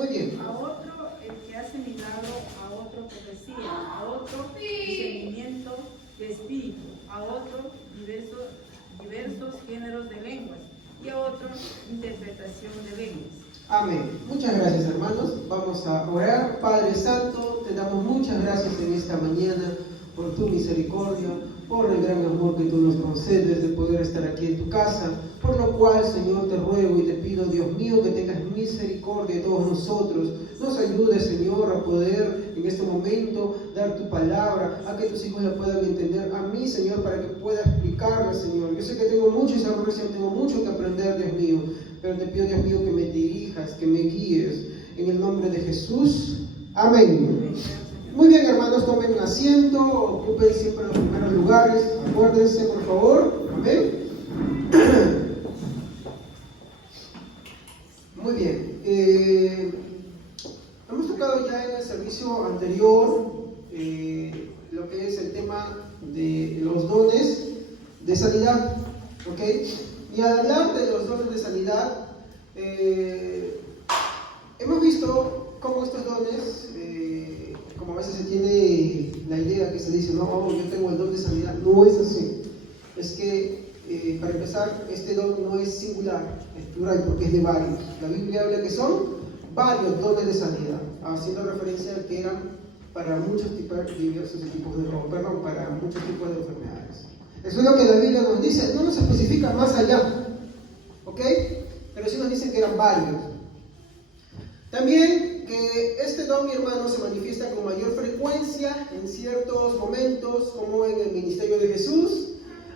Muy bien. A otro el que hace milagro, a otro profecía, a otro discernimiento de espíritu, a otro diversos géneros de lenguas y a otro interpretación de lenguas. Amén. Muchas gracias, hermanos. Vamos a orar. Padre Santo, te damos muchas gracias en esta mañana por tu misericordia, por el gran amor que tú nos concedes de poder estar aquí en tu casa, por lo cual, Señor, te ruego y te pido, Dios mío, que tengas misericordia de todos nosotros. Nos ayudes, Señor, a poder en este momento dar tu palabra, a que tus hijos la puedan entender, a mí, Señor, para que pueda explicarla, Señor. Yo sé que tengo muchos errores y tengo mucho que aprender, Dios mío, pero te pido, Dios mío, que me dirijas, que me guíes, en el nombre de Jesús. Amén. Muy bien, hermanos, tomen asiento, ocupen siempre los primeros lugares, acuérdense, por favor. Amén. Muy bien. Hemos tocado ya en el servicio anterior lo que es el tema de los dones de sanidad. ¿Ok? Y al hablar de los dones de sanidad, hemos visto cómo estos dones, como a veces se tiene la idea que se dice, no, yo tengo el don de sanidad, no es así. Es que, para empezar, este don no es singular, es plural porque es de varios. La Biblia habla que son varios dones de sanidad, haciendo referencia a que eran para muchos tipos, diversos tipos de, para muchos tipos de enfermedades. Eso es lo que la Biblia nos dice, no nos especifica más allá, ¿ok? Pero sí nos dice que eran varios. También que este don, mi hermano, se manifiesta con mayor frecuencia en ciertos momentos, como en el ministerio de Jesús.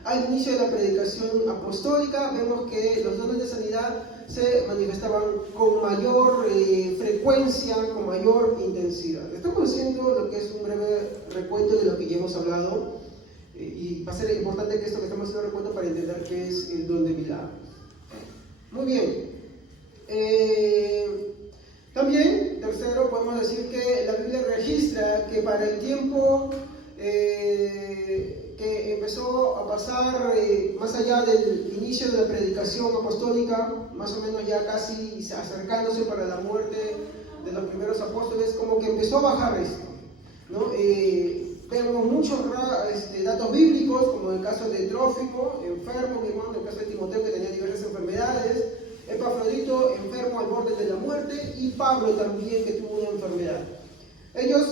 Al inicio de la predicación apostólica, vemos que los dones de sanidad se manifestaban con mayor frecuencia, con mayor intensidad. Estamos haciendo lo que es un breve recuento de lo que ya hemos hablado, y va a ser importante que esto que estamos haciendo recuento para entender qué es el don de milagros. Muy bien. También, tercero, podemos decir que la Biblia registra que para el tiempo que empezó a pasar más allá del inicio de la predicación apostólica, más o menos ya casi acercándose para la muerte de los primeros apóstoles, como que empezó a bajar esto, ¿no? Vemos muchos datos bíblicos, como el caso de Trófico, enfermo, mi hermano, el caso de Timoteo, que tenía diversas enfermedades, Epafrodito, enfermo al borde de la muerte, y Pablo también, que tuvo una enfermedad. Ellos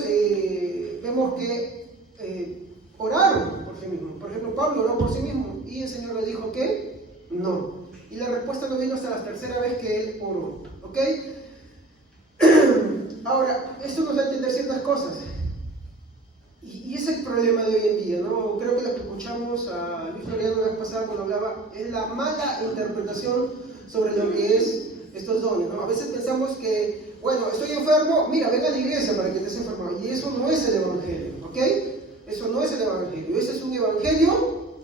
vemos que oraron por sí mismos. Por ejemplo, Pablo oró por sí mismo, y el Señor le dijo que no. Y la respuesta no vino hasta la tercera vez que él oró. ¿Ok? Ahora, esto nos da a entender ciertas cosas. Y ese es el problema de hoy en día, ¿no? Creo que lo que escuchamos a Luis Floriano la vez pasada cuando hablaba es la mala interpretación sobre lo que es estos dones, ¿no? A veces pensamos que, bueno, estoy enfermo, mira, ven a la iglesia para que estés enfermo. Y eso no es el evangelio, ¿ok? Eso no es el evangelio. Ese es un evangelio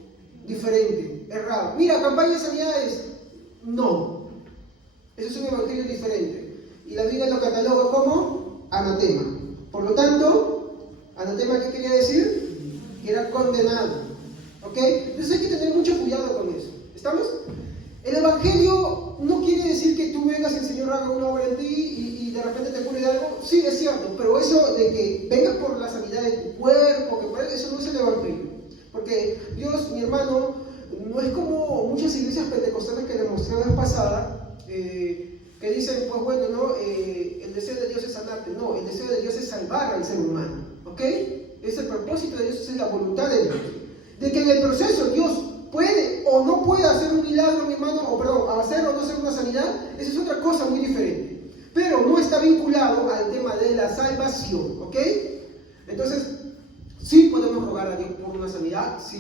diferente, errado. Mira, campaña de sanidades. No. Eso es un evangelio diferente. Y la Biblia lo cataloga como anatema. Por lo tanto, anatema, ¿qué quería decir? Que era condenado. ¿Ok? Entonces hay que tener mucho cuidado con eso. ¿Estamos? El evangelio no quiere decir que tú vengas y el Señor haga una obra en ti y de repente te cure de algo. Sí, es cierto, pero eso de que vengas por la sanidad de tu cuerpo, eso no es el evangelio. Porque Dios, mi hermano, no es como muchas iglesias pentecostales que le mostré la vez pasada, que dicen, pues bueno, no, el deseo de Dios es sanarte. No, el deseo de Dios es salvar al ser humano. ¿Ok? Es el propósito de Dios, es la voluntad de Dios. De que en el proceso Dios puede o no puede hacer un milagro, mi hermano, hacer o no hacer una sanidad, eso es otra cosa muy diferente. Pero no está vinculado al tema de la salvación. ¿Ok? Entonces, sí podemos rogar a Dios por una sanidad, sí,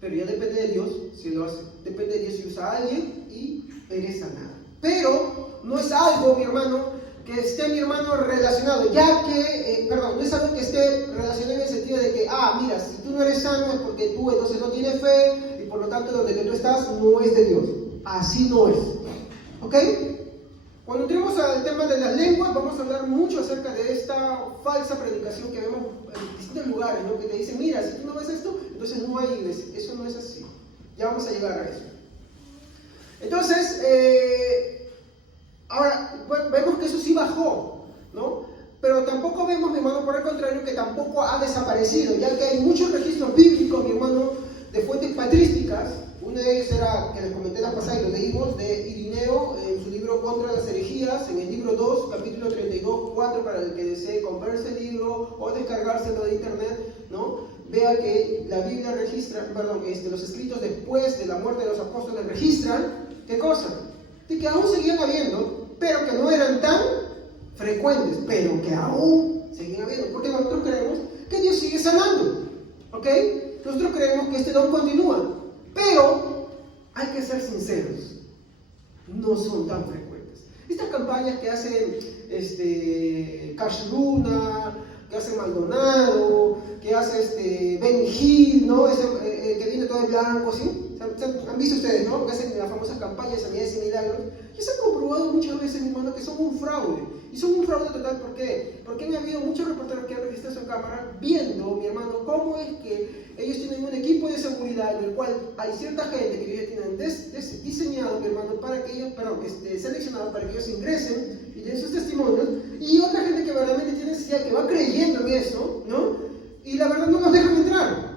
pero ya depende de Dios si lo hace. Depende de Dios si usa a alguien y eres sanado. Pero no es algo, mi hermano, que esté, mi hermano, relacionado, ya que, no es algo que esté relacionado en el sentido de que, mira, si tú no eres sano es porque tú entonces no tienes fe, y por lo tanto donde que tú estás no es de Dios. Así no es. ¿Ok? Cuando entremos al tema de las lenguas, vamos a hablar mucho acerca de esta falsa predicación que vemos en distintos lugares, ¿no? Que te dicen, mira, si tú no ves esto, entonces no hay iglesia. Eso no es así. Ya vamos a llegar a eso. Entonces, ahora, vemos que eso sí bajó. ¿no? Pero tampoco vemos, mi hermano, por el contrario, que tampoco ha desaparecido, ya que hay muchos registros bíblicos, mi hermano, de fuentes patrísticas. Uno de ellos era, que les comenté la pasada y lo leímos, de Irineo, en su libro Contra las herejías, en el libro 2, capítulo 32, 4, para el que desee comprarse el libro o descargárselo de internet, ¿no? Vea que la Biblia registra, los escritos después de la muerte de los apóstoles registran, ¿qué cosa? De que aún seguían habiendo, pero que no eran tan frecuentes, pero que aún seguían habiendo, porque nosotros creemos que Dios sigue sanando, ¿ok? Nosotros creemos que este don continúa, pero hay que ser sinceros, no son tan frecuentes. Estas campañas que hacen Cash Luna, que hace Maldonado, que hace Benny Hill, ¿no? Que viene todo en blanco, ¿sí? Han visto ustedes, ¿no? Que hacen la famosa campaña de sanidades y milagros. Y se han comprobado muchas veces, mi hermano, que son un fraude. Y son un fraude total, ¿por qué? Porque han habido muchos reporteros que han registrado su cámara viendo, mi hermano, cómo es que ellos tienen un equipo de seguridad en el cual hay cierta gente que ellos tienen diseñado, mi hermano, para que ellos, seleccionado para que ellos ingresen y den sus testimonios, y otra gente que verdaderamente tiene necesidad, que va creyendo en eso, ¿no? Y la verdad no los dejan entrar,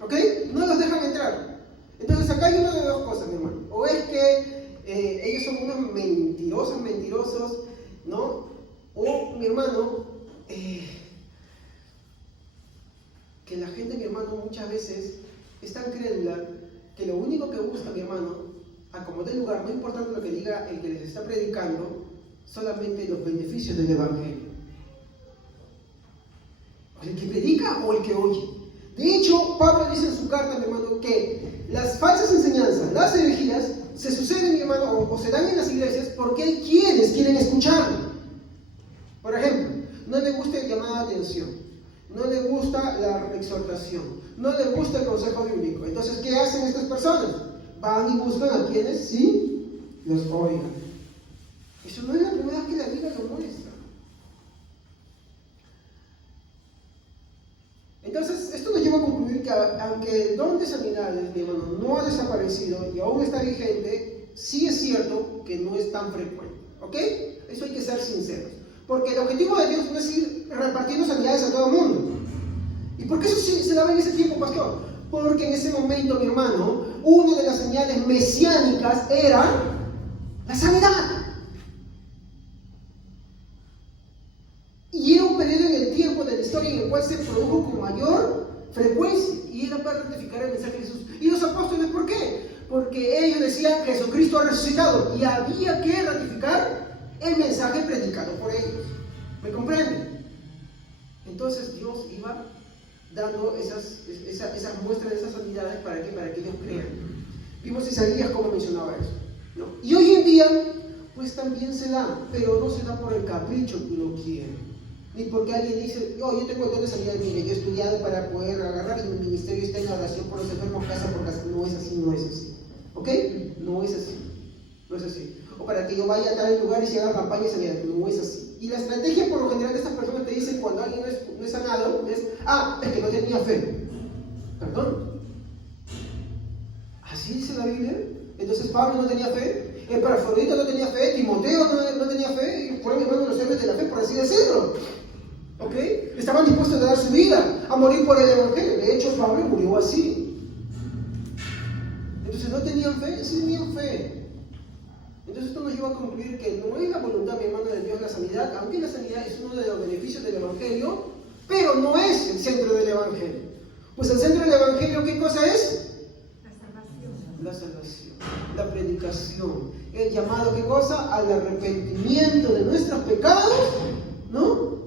¿ok? No los dejan entrar. Entonces acá hay una de dos cosas, mi hermano. O es que ellos son unos mentirosos, ¿no? O, mi hermano, que la gente, mi hermano, muchas veces es tan crédula que lo único que busca, mi hermano, acomodar el lugar, no importando lo que diga el que les está predicando, solamente los beneficios del Evangelio. ¿El que predica o el que oye? De hecho, Pablo dice en su carta, mi hermano, que las falsas enseñanzas, las herejías, se suceden, mi hermano, o se dan en las iglesias porque hay quienes quieren escuchar. Por ejemplo, no le gusta el llamado de atención, no le gusta la exhortación, no le gusta el consejo bíblico. Entonces, ¿qué hacen estas personas? Van y buscan a quienes sí los oigan. Eso no es la primera vez que la Biblia lo muestra. Entonces, esto nos lleva a concluir que aunque el don de sanidades, mi hermano, no ha desaparecido y aún está vigente, sí es cierto que no es tan frecuente, ¿ok? Eso hay que ser sinceros. Porque el objetivo de Dios no es ir repartiendo sanidades a todo el mundo. ¿Y por qué eso se daba en ese tiempo, pastor? Porque en ese momento, mi hermano, una de las señales mesiánicas era la sanidad. Y era un periodo en el tiempo de la historia en el cual se produjo con mayor frecuencia. Y era para rectificar el mensaje de Jesús. ¿Y los apóstoles por qué? Porque ellos decían que Jesucristo ha resucitado. Y había que ratificar el mensaje predicado por ellos. ¿Me comprenden? Entonces Dios iba dando esas muestras de esas sanidades para que ellos crean. Vimos Isaías como mencionaba eso, ¿no? Y hoy en día, pues también se da, pero no se da por el capricho que uno quiere. Ni porque alguien dice, yo tengo el don de sanidad, mire, yo he estudiado para poder agarrar y mi ministerio está en la oración por los enfermos casa por casa. No es así. ¿Ok? No es así. O para que yo vaya a tal lugar y se haga campaña de sanidad. No es así. Y la estrategia por lo general de estas personas te dicen cuando alguien no es sanado es que no tenía fe. Perdón. ¿Así dice la Biblia? Entonces Pablo no tenía fe, Epafrodito no tenía fe, Timoteo no tenía fe, y fueron hermanos los héroes de la fe, por así decirlo. ¿Ok? Estaban dispuestos a dar su vida, a morir por el Evangelio. De hecho, Pablo murió así. Entonces, ¿no tenían fe? Sí tenían fe. Entonces, esto nos lleva a concluir que no es la voluntad, mi hermano, de Dios la sanidad, aunque la sanidad es uno de los beneficios del Evangelio, pero no es el centro del Evangelio. Pues el centro del Evangelio, ¿qué cosa es? La salvación, la predicación, el llamado, ¿qué cosa? Al arrepentimiento de nuestros pecados, ¿no?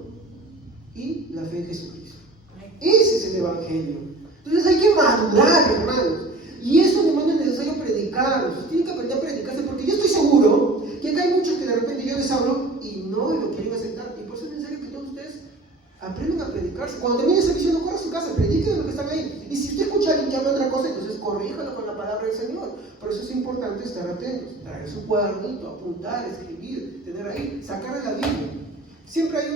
Y la fe en Jesucristo. Ese es el Evangelio. Entonces hay que madurar, hermanos. Y eso, hermano, es necesario predicar. Ustedes tienen que aprender a predicarse, porque yo estoy seguro que acá hay muchos que de repente yo les hablo y no lo quieren aceptar. Y por eso es necesario que todos ustedes aprendan a predicarse. Cuando termine el servicio, no corran a su casa, prediquen a los que están ahí. Y si usted escucha a alguien que habla otra cosa, entonces corríjalo con la palabra del Señor. Por eso es importante estar atentos, traer su cuadernito, apuntar, escribir, tener ahí, sacar a la Biblia. Siempre hay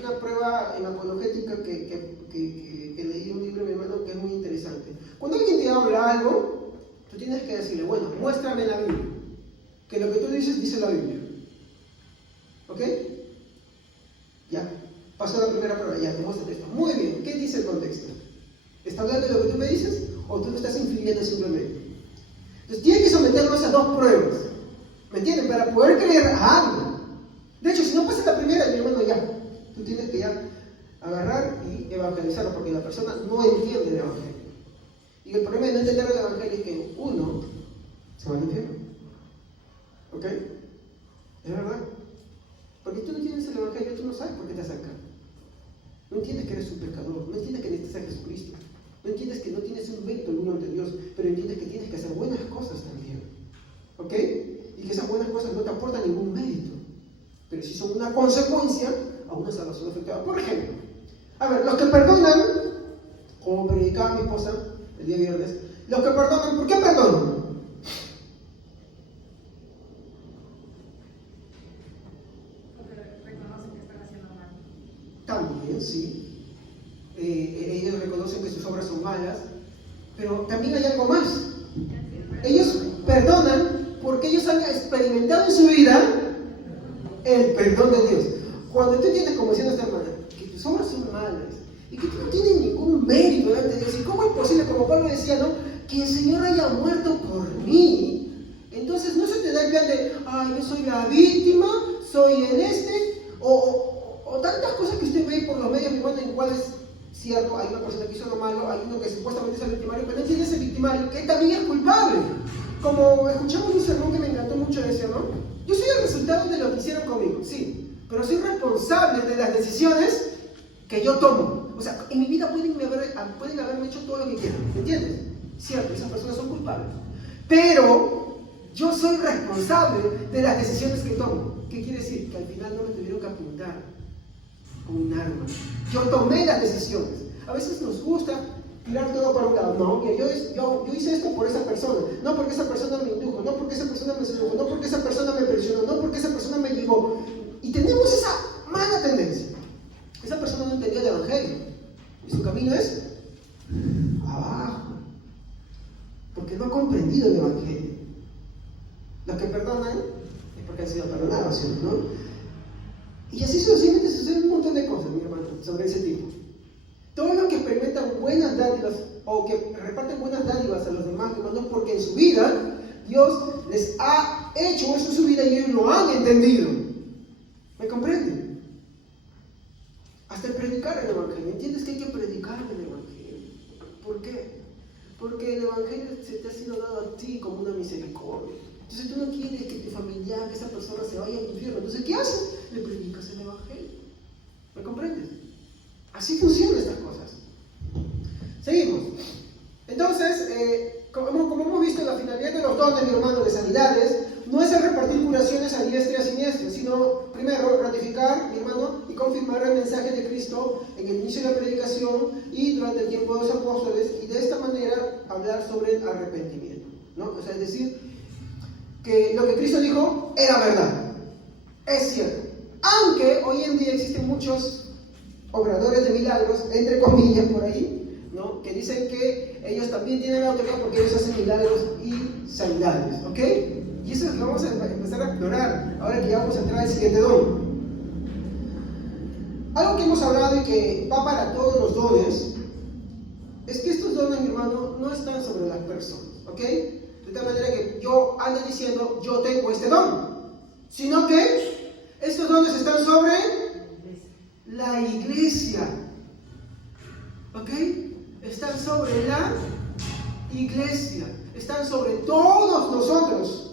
una prueba en apologética que leí en un libro, mi hermano, que es muy interesante. Cuando alguien te habla algo, tú tienes que decirle, bueno, muéstrame la Biblia. Que lo que tú dices, dice la Biblia. ¿Ok? ¿Ya? Pasó la primera prueba, ya, tomó este texto. Muy bien, ¿qué dice el contexto? ¿Está hablando de lo que tú me dices o tú lo estás infiriendo simplemente? Entonces tiene que someternos a dos pruebas, ¿me entienden? Para poder creer algo. De hecho, si no pasa la primera, mi hermano, ya, tú tienes que ya agarrar y evangelizarlo, porque la persona no entiende el evangelio. Y el problema de no entender el evangelio es que uno se va al infierno. ¿Ok? ¿Es verdad? Porque tú no entiendes el evangelio, tú no sabes por qué te has acá. No entiendes que eres un pecador, no entiendes que necesitas a Jesucristo, no entiendes que no tienes un mérito alguno ante Dios, pero entiendes que tienes que hacer buenas cosas también. ¿Ok? Y que esas buenas cosas no te aportan ningún mérito, pero sí son una consecuencia a una salvación efectiva. Por ejemplo, a ver, los que perdonan, como predicaba mi esposa el día viernes, los que perdonan, ¿por qué perdonan? También, sí. Ellos reconocen que sus obras son malas, pero también hay algo más. Ellos perdonan porque ellos han experimentado en su vida el perdón de Dios. Cuando tú entiendes, como decía nuestra hermana, que tus obras son malas y que tú no tienes ningún mérito delante de Dios, y cómo es posible, como Pablo decía, ¿no?, que el Señor haya muerto por mí. Entonces no se te da el plan de, ay, yo soy la víctima, soy el o tantas cosas que usted ve por los medios, hermano, en cuales es cierto, hay una persona que hizo lo malo, hay uno que supuestamente es el victimario, pero no entiende ese victimario, que también es culpable. Como escuchamos un sermón que me encantó mucho, decía, ¿no? Yo soy el resultado de lo que hicieron conmigo, sí, pero soy responsable de las decisiones que yo tomo. O sea, en mi vida pueden haberme hecho todo lo que quieran, ¿me entiendes? Cierto, esas personas son culpables, pero yo soy responsable de las decisiones que tomo. ¿Qué quiere decir? Que al final no me tuvieron que apuntar con un arma. Yo tomé las decisiones. A veces nos gusta tirar todo para un lado. No, que yo hice esto por esa persona. No porque esa persona me indujo, no porque esa persona me sedujo, no porque esa persona me presionó, no porque esa persona me llevó. Y tenemos esa mala tendencia. Esa persona no entendía el evangelio. Y su camino es abajo. Porque no ha comprendido el evangelio. Los que perdonan es porque han sido perdonados, ¿no? Y así sucesivamente suceden un montón de cosas, mi hermano, sobre ese tipo. Todos los que experimentan buenas dádivas o que reparten buenas dádivas a los demás, hermanos, porque en su vida Dios les ha hecho eso en su vida y ellos lo han entendido. ¿Me comprenden? Hasta el predicar el evangelio. ¿Entiendes que hay que predicar el evangelio? ¿Por qué? Porque el evangelio se te ha sido dado a ti como una misericordia. Entonces tú no quieres que tu familiar, que esa persona se vaya al infierno. Entonces, ¿qué haces? Le predicas el evangelio. ¿Me comprendes? Así funcionan estas cosas. Seguimos. Entonces, como hemos visto, la finalidad de los dones, mi hermano, de sanidades, no es el repartir curaciones a diestra y a siniestra, sino, primero, ratificar, mi hermano, y confirmar el mensaje de Cristo en el inicio de la predicación y durante el tiempo de los apóstoles, y de esta manera hablar sobre el arrepentimiento, ¿no? O sea, es decir, que lo que Cristo dijo era verdad, es cierto. Aunque hoy en día existen muchos obradores de milagros, entre comillas por ahí, ¿no?, que dicen que ellos también tienen la autoridad porque ellos hacen milagros y sanidades, ¿ok? Y eso es lo que vamos a empezar a explorar ahora que ya vamos a entrar al siguiente don. Algo que hemos hablado y que va para todos los dones es que estos dones, mi hermano, no están sobre las personas, ¿ok? De tal manera que yo ande diciendo, yo tengo este don, sino que estos dones están sobre la iglesia, ¿ok? Están sobre la iglesia, están sobre todos nosotros.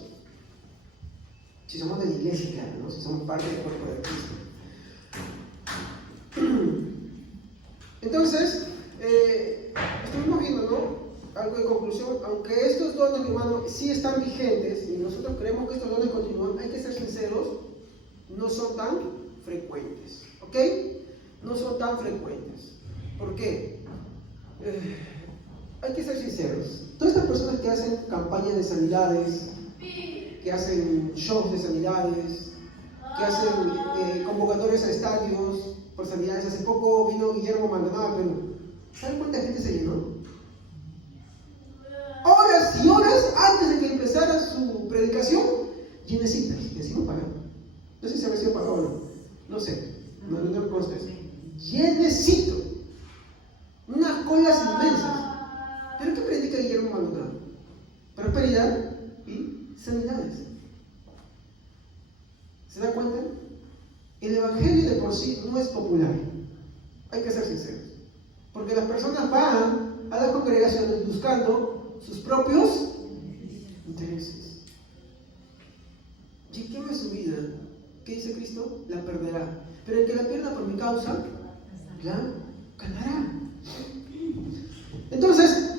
Si somos de la iglesia, claro, ¿no? Si somos parte del cuerpo de Cristo. Entonces, estuvimos viendo, ¿no?, algo de conclusión. Aunque estos dones, mi hermano, sí están vigentes y nosotros creemos que estos dones continúan, hay que ser sinceros, no son tan frecuentes, ¿ok? No son tan frecuentes. ¿Por qué? Hay que ser sinceros. Todas estas personas que hacen campañas de sanidades, que hacen shows de sanidades, que hacen convocatorias a estadios por sanidades. Hace poco vino Guillermo Maldonado, pero ¿saben cuánta gente se llenó? Horas y horas antes de que empezara su predicación, llenecitas, y así no pagaron. No sé si habrá sido pagado o no, no sé. No lo consta eso. Llenecito. Unas colas inmensas. ¿Pero qué predica Guillermo Maldonado? Prosperidad y sanidades. ¿Se da cuenta? El evangelio de por sí no es popular. Hay que ser sinceros. Porque las personas van a las congregaciones buscando sus propios intereses. Y queme su vida, ¿qué dice Cristo? La perderá. Pero el que la pierda por mi causa, la ganará. Entonces,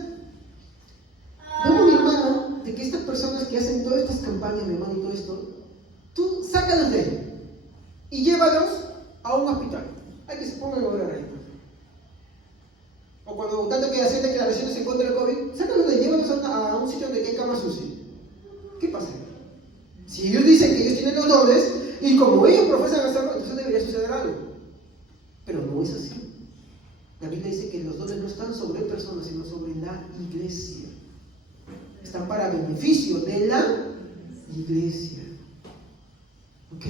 vemos, mi hermano, de que estas personas que hacen todas estas campañas, mi hermano, y todo esto, tú sácalos de ahí y llévalos a un hospital. Hay que se pongan a orar ahí. O cuando tanto que hacen declaraciones en contra del COVID, sácalos de ahí, llévalos a un sitio donde hay cama sucia. ¿Qué pasa? Si ellos dicen que ellos tienen los dones, y como ellos profesan hacerlo, entonces debería suceder algo. Pero no es así. La Biblia dice que los dones no están sobre personas, sino sobre la iglesia. Están para beneficio de la iglesia. ¿Ok?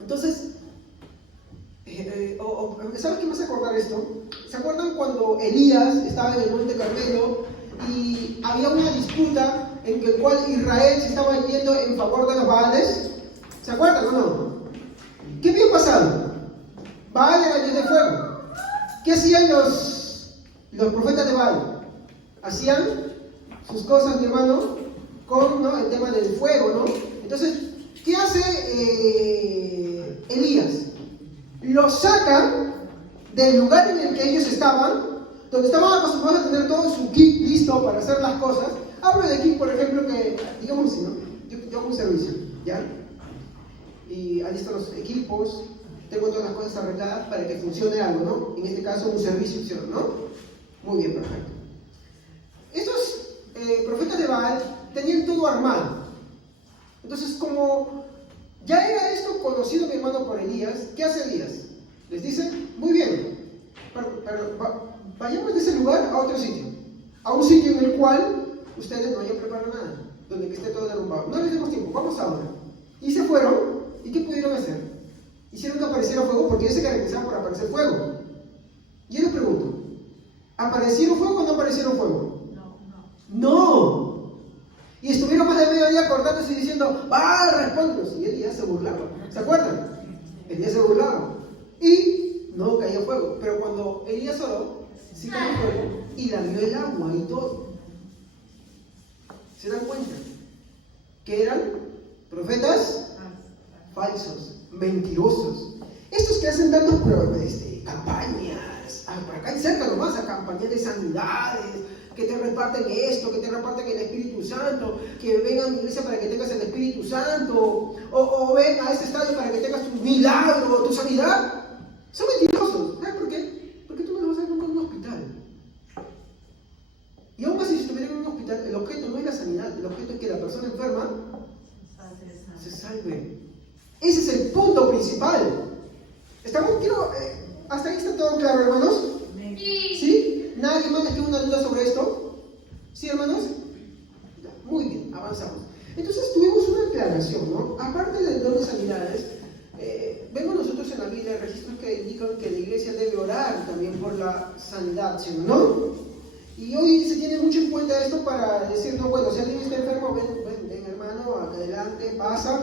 Entonces, ¿sabes qué me hace acordar esto? ¿Se acuerdan cuando Elías estaba en el Monte Carmelo y había una disputa en la cual Israel se estaba yendo en favor de los Baales? ¿Se acuerdan o no? ¿Qué había pasado? Baal era el dios de fuego. ¿Qué hacían los profetas de Baal? Hacían sus cosas, mi hermano, con, ¿no?, el tema del fuego, ¿no? Entonces, ¿qué hace Elías? Los saca del lugar en el que ellos estaban, donde estaban acostumbrados a tener todo su kit listo para hacer las cosas. Hablo de kit, por ejemplo, que, digamos así, ¿no? Yo hago un servicio, ¿ya? Y ahí están los equipos, tengo todas las cosas arregladas para que funcione algo, ¿no? En este caso, un servicio, ¿no? Muy bien, perfecto. Estos profetas de Baal tenían todo armado. Entonces, como ya era esto conocido, mi hermano, por Elías, ¿qué hace Elías? Les dice, muy bien, vayamos de ese lugar a otro sitio. A un sitio en el cual ustedes no hayan preparado nada, donde esté todo derrumbado. No les demos tiempo, vamos ahora. Y se fueron, ¿y qué pudieron hacer? Hicieron que apareciera fuego, porque ellos se caracterizaban por aparecer fuego. Yo les pregunto, ¿aparecieron fuego o no aparecieron fuego? No. Y estuvieron más de medio día acordándose y diciendo, respóndenos. Y Elías se burlaba. ¿Se acuerdan? Elías se burlaba. Y no caía fuego. Pero cuando Elías oró, sí cayó fuego y lamió el agua y todo. ¿Se dan cuenta? Que eran profetas falsos, mentirosos. Estos que hacen tantas campañas, por acá hay cerca nomás, a campañas de sanidades, que te reparten esto, que te reparten el Espíritu Santo, que vengan a mi iglesia para que tengas el Espíritu Santo, o ven a este estadio para que tengas tu milagro, tu sanidad. Son mentirosos. ¿Sabes por qué? Porque tú no lo vas a ver nunca en un hospital. Y aún así, si estuvieran en un hospital, el objeto no es la sanidad, el objeto es que la persona enferma se salve. Ese es el punto principal. ¿Estamos? ¿Hasta ahí está todo claro, hermanos? ¿Sí? ¿Nadie más tiene una duda sobre esto? ¿Sí, hermanos? Muy bien, avanzamos. Entonces tuvimos una aclaración, ¿no? Aparte del don de sanidades, vemos nosotros en la Biblia registros que indican que la iglesia debe orar también por la sanidad, ¿sí, no? Y hoy se tiene mucho en cuenta esto para decir, no, bueno, si alguien está enfermo, ven hermano, acá adelante, pasa,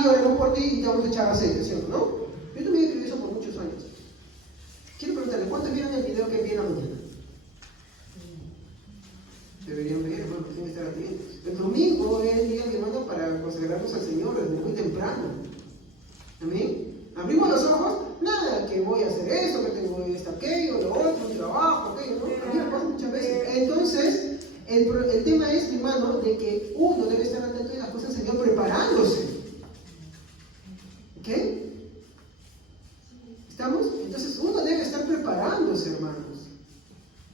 y oremos por ti y te vamos a echar aceite, ¿sí, no? Yo también he escrito eso por muchos años. Quiero preguntarle, ¿cuántos vieron el video que vi en la mañana? Deberían ver, hermano, tienen que estar atentos. El domingo es el día, mi hermano, para consagrarnos al Señor desde muy temprano. ¿Amén? Abrimos los ojos, nada, que voy a hacer eso, que tengo esto, aquello, lo otro, un trabajo, aquello, ¿no? A mí me pasa muchas veces. Entonces, el tema es, mi hermano, de que uno debe estar atento de las cosas del Señor preparándose. ¿Ok? ¿Estamos? Entonces, uno debe estar preparándose, hermanos.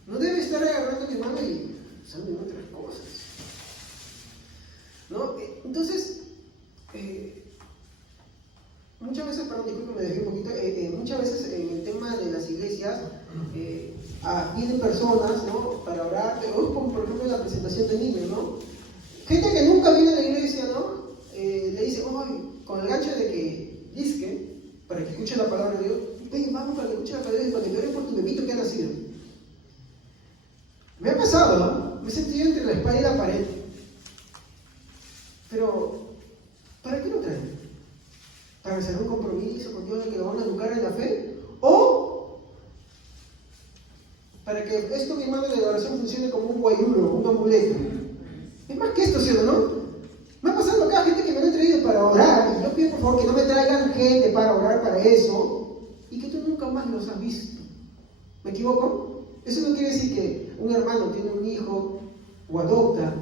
No debe estar agarrando mi mano y usando en otras cosas. ¿No? Entonces, muchas veces, perdón, disculpen, me dejé un poquito, muchas veces en el tema de las iglesias vienen personas, ¿no?, para orar, como por ejemplo en la presentación de niños, ¿no? Gente que nunca viene a la iglesia, ¿no? Le dice, con el gancho de que disque, para que escuche la palabra de Dios. Ven, vamos para que escuche la palabra de Dios, para que ore por tu bebito que ha nacido. Me ha pasado, ¿no? Me he sentido entre la espalda y la pared. Pero, ¿para qué lo traen? ¿Para hacer un compromiso con Dios de que lo van a educar en la fe? ¿O para que esto, mi hermano, de la oración funcione como un guayulo, un amuleto? Es más que esto, ¿sí o no? Me ha pasado acá gente que me lo ha traído para orar, y yo pido por favor que no me traigan gente para orar para eso, y que tú nunca más los has visto. ¿Me equivoco? Eso no quiere decir que un hermano tiene un hijo o adopta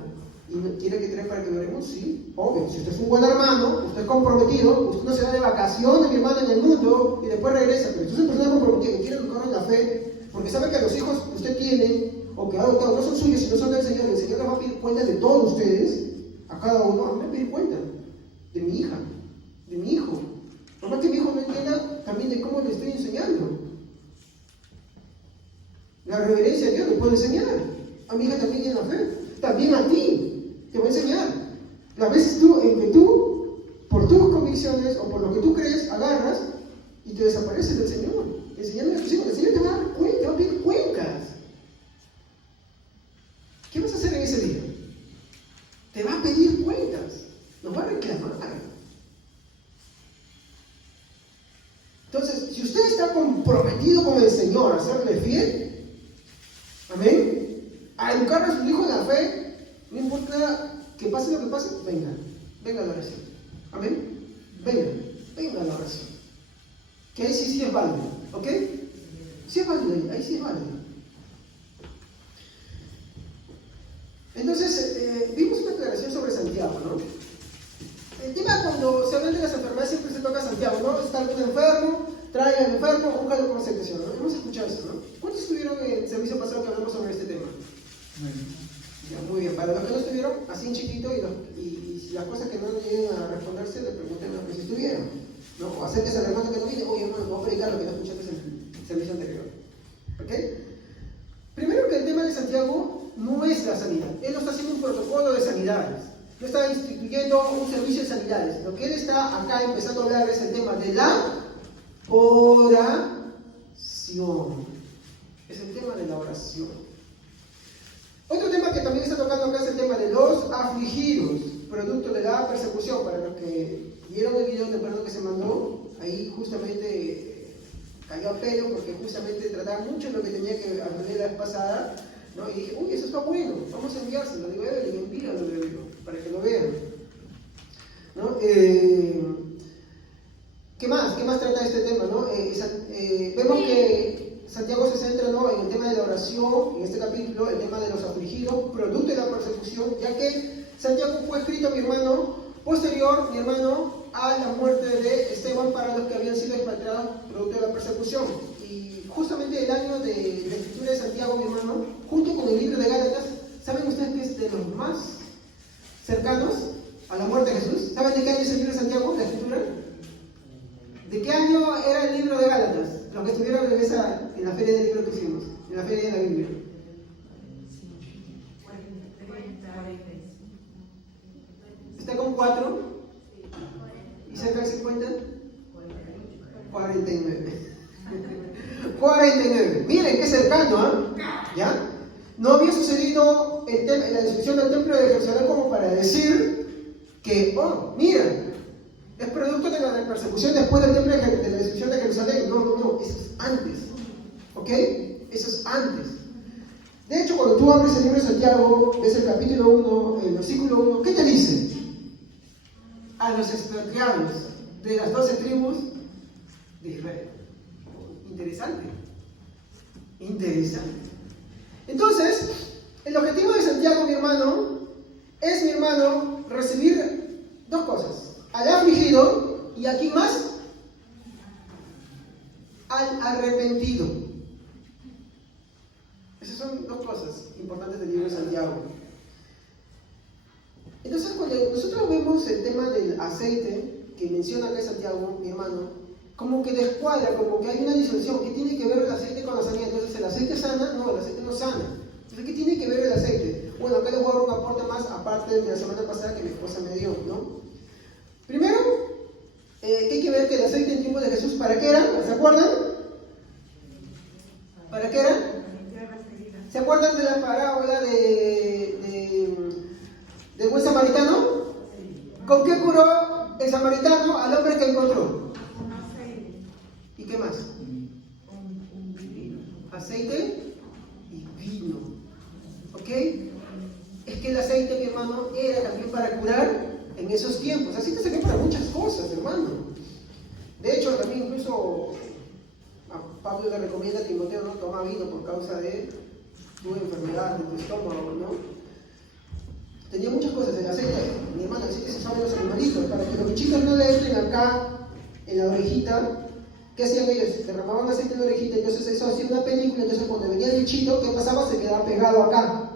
y quiere que trae para que lo oremos. Sí, obvio. Si usted es un buen hermano, usted es comprometido, usted no se va de vacaciones, mi hermano, en el mundo y después regresa. Pero usted es una persona comprometida que quiere educar en la fe, porque sabe que los hijos que usted tiene o que ha adoptado no son suyos, sino son del Señor. El Señor les va a pedir cuenta de todos ustedes, a cada uno. A mí me va a pedir cuenta de mi hija, de mi hijo. Por más que mi hijo no entienda también de cómo le estoy enseñando. La reverencia a Dios le puedo enseñar. A mi hija también en la fe. También a ti te voy a enseñar. La vez en que tú, por tus convicciones o por lo que tú crees, agarras y te desapareces del Señor. Enseñando a tus hijos. El Señor te va a dar cuenta, te va a pedir cuentas. ¿Qué vas a hacer en ese día? Te va a pedir cuentas. Nos va a reclamar. Entonces, si usted está comprometido con el Señor a serle fiel, amén, a educar a sus hijos en la fe, no importa que pase lo que pase, venga a la oración. Amén, venga a la oración. Que ahí sí es válido, ¿ok? Sí es válido, ahí sí es válido. Entonces, vimos una aclaración sobre Santiago, ¿no? El tema cuando se habla de las enfermedades siempre se toca a Santiago, ¿no? Está algún enfermo, trae al enfermo, júzgalo con aceptación, ¿no? Hemos escuchado eso, ¿no? ¿Cuántos estuvieron en el servicio pasado que hablamos sobre este tema? Ya, muy bien. Para los que no estuvieron, así en chiquito y las cosas que no lleguen a responderse, le pregunten a los que sí estuvieron, ¿no? O acérquese al hermano que no viene, oye hermano, voy a predicar lo que no escuchaste en el servicio anterior. ¿Ok? Primero que el tema de Santiago no es la sanidad. Él no está haciendo un protocolo de sanidades. No está instituyendo un servicio de sanidades. Lo que él está acá empezando a hablar es el tema de la oración. Es el tema de la oración. Otro tema que también está tocando acá es el tema de los afligidos, producto de la persecución. Para los que vieron el video temprano que se mandó, ahí justamente cayó a pelo porque justamente trataba mucho lo que tenía que aprender la vez pasada, ¿no? Y dije, uy, eso está bueno, vamos a enviárselo. Digo, Evelyn, envíalo, para que lo vean, ¿no? ¿Qué más trata este tema, no? Vemos que Santiago se centra, ¿no?, en el tema de la oración, en este capítulo, el tema de los afligidos, producto de la persecución, ya que Santiago fue escrito, mi hermano, posterior, mi hermano, a la muerte de Esteban para los que habían sido expatriados producto de la persecución. Y justamente el año de la escritura de Santiago, mi hermano, junto con el libro de Gálatas, ¿saben ustedes que es de los más cercanos a la muerte de Jesús? ¿Saben de qué año es el libro de Santiago, la escritura? ¿De qué año era el libro de Gálatas? Los que estuvieron en la feria del libro que hicimos, en la feria de la Biblia. ¿Está con 4? ¿Y cerca del 50? 49. 49. Miren qué cercano, ¿ah? ¿Ya? No había sucedido la destrucción del templo de Jerusalén como para decir que, oh, mira, es producto de la persecución después del templo de la destrucción de Jerusalén. No, eso es antes. ¿Ok? Eso es antes. De hecho, cuando tú abres el libro de Santiago, ves el capítulo 1, el versículo 1, ¿qué te dice? A los expatriados de las 12 tribus de Israel. Interesante. Entonces, el objetivo de Santiago, mi hermano, es, mi hermano, recibir dos cosas. Al afligido y aquí más, al arrepentido. Esas son dos cosas importantes del libro de Santiago. Entonces, cuando nosotros vemos el tema del aceite que menciona acá Santiago, mi hermano, como que descuadra, como que hay una disolución. ¿Qué tiene que ver el aceite con la sanidad? Entonces, ¿el aceite sana? No, el aceite no sana. Entonces, ¿qué tiene que ver el aceite? Bueno, acá les voy a dar un aporte más, aparte de la semana pasada que mi esposa me dio, ¿no? Primero, ¿Qué hay que ver que el aceite en tiempo de Jesús, ¿para qué era? ¿Se acuerdan? ¿Para qué era? ¿Se acuerdan de la parábola del buen samaritano? ¿Con qué curó el samaritano al hombre que encontró? ¿Y qué más? Aceite y vino. ¿Ok? Es que el aceite, mi hermano, era también para curar en esos tiempos. Así te sirve para muchas cosas, hermano. De hecho, también incluso a Pablo le recomienda a Timoteo no toma vino por causa de tu enfermedad, de tu estómago, ¿no? Tenía muchas cosas. El aceite, mi hermano, el aceite se usaba en los animalitos, para que los bichitos no le entren acá en la orejita. ¿Qué hacían ellos? Derramaban aceite en la orejita, entonces eso hacía una película, entonces cuando venía el bichito, ¿qué pasaba? Se quedaba pegado acá.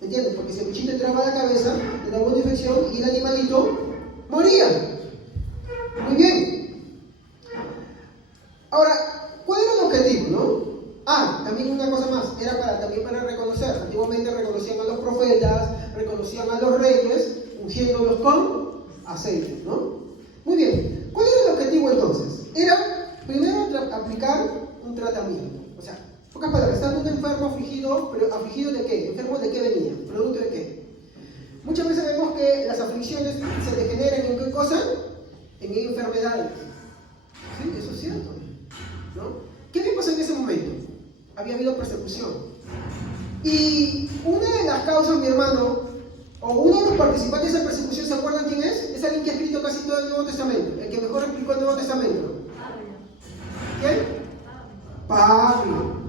¿Me entiendes? Porque si el bichito entraba a la cabeza, le daba una infección y el animalito moría. Muy bien. Ahora, ¿cuál era el objetivo, no? También una cosa más, era también para reconocer. Antiguamente reconocían a los profetas, reconocían a los reyes, ungiéndolos con aceite, ¿no? Muy bien. ¿Cuál era el objetivo entonces? Era, primero, aplicar un tratamiento. O sea, en pocas palabras, estaba un enfermo afligido, pero ¿afligido de qué? ¿Enfermo de qué venía? ¿Producto de qué? Muchas veces vemos que las aflicciones se degeneran en qué cosa? En enfermedades. Sí, eso es cierto, ¿no? ¿Qué había pasado en ese momento? Había habido persecución. Y una de las causas, mi hermano, o uno de los participantes de esa persecución, ¿se acuerdan quién es? Es alguien que ha escrito casi todo el Nuevo Testamento, el que mejor explicó el Nuevo Testamento. ¿Quién? Pablo.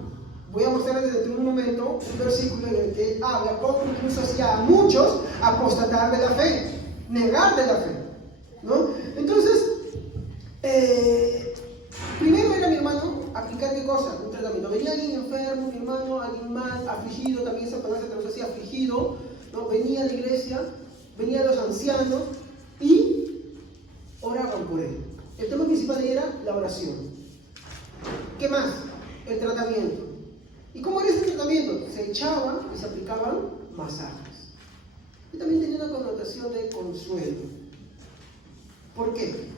Voy a mostrarles dentro de un momento un versículo en el que habla cómo incluso hacía a muchos apostatar de la fe, negar de la fe, ¿no? Entonces, primero era, mi hermano, aplicar qué cosa, un tratamiento. Venía alguien enfermo, mi hermano, alguien mal, afligido, también esa palabra se traduce así, afligido, ¿no? Venía a la iglesia, venían los ancianos y oraban por él. El tema principal era la oración. ¿Qué más? El tratamiento. ¿Y cómo era ese tratamiento? Se echaban y se aplicaban masajes. Y también tenía una connotación de consuelo. ¿Por qué?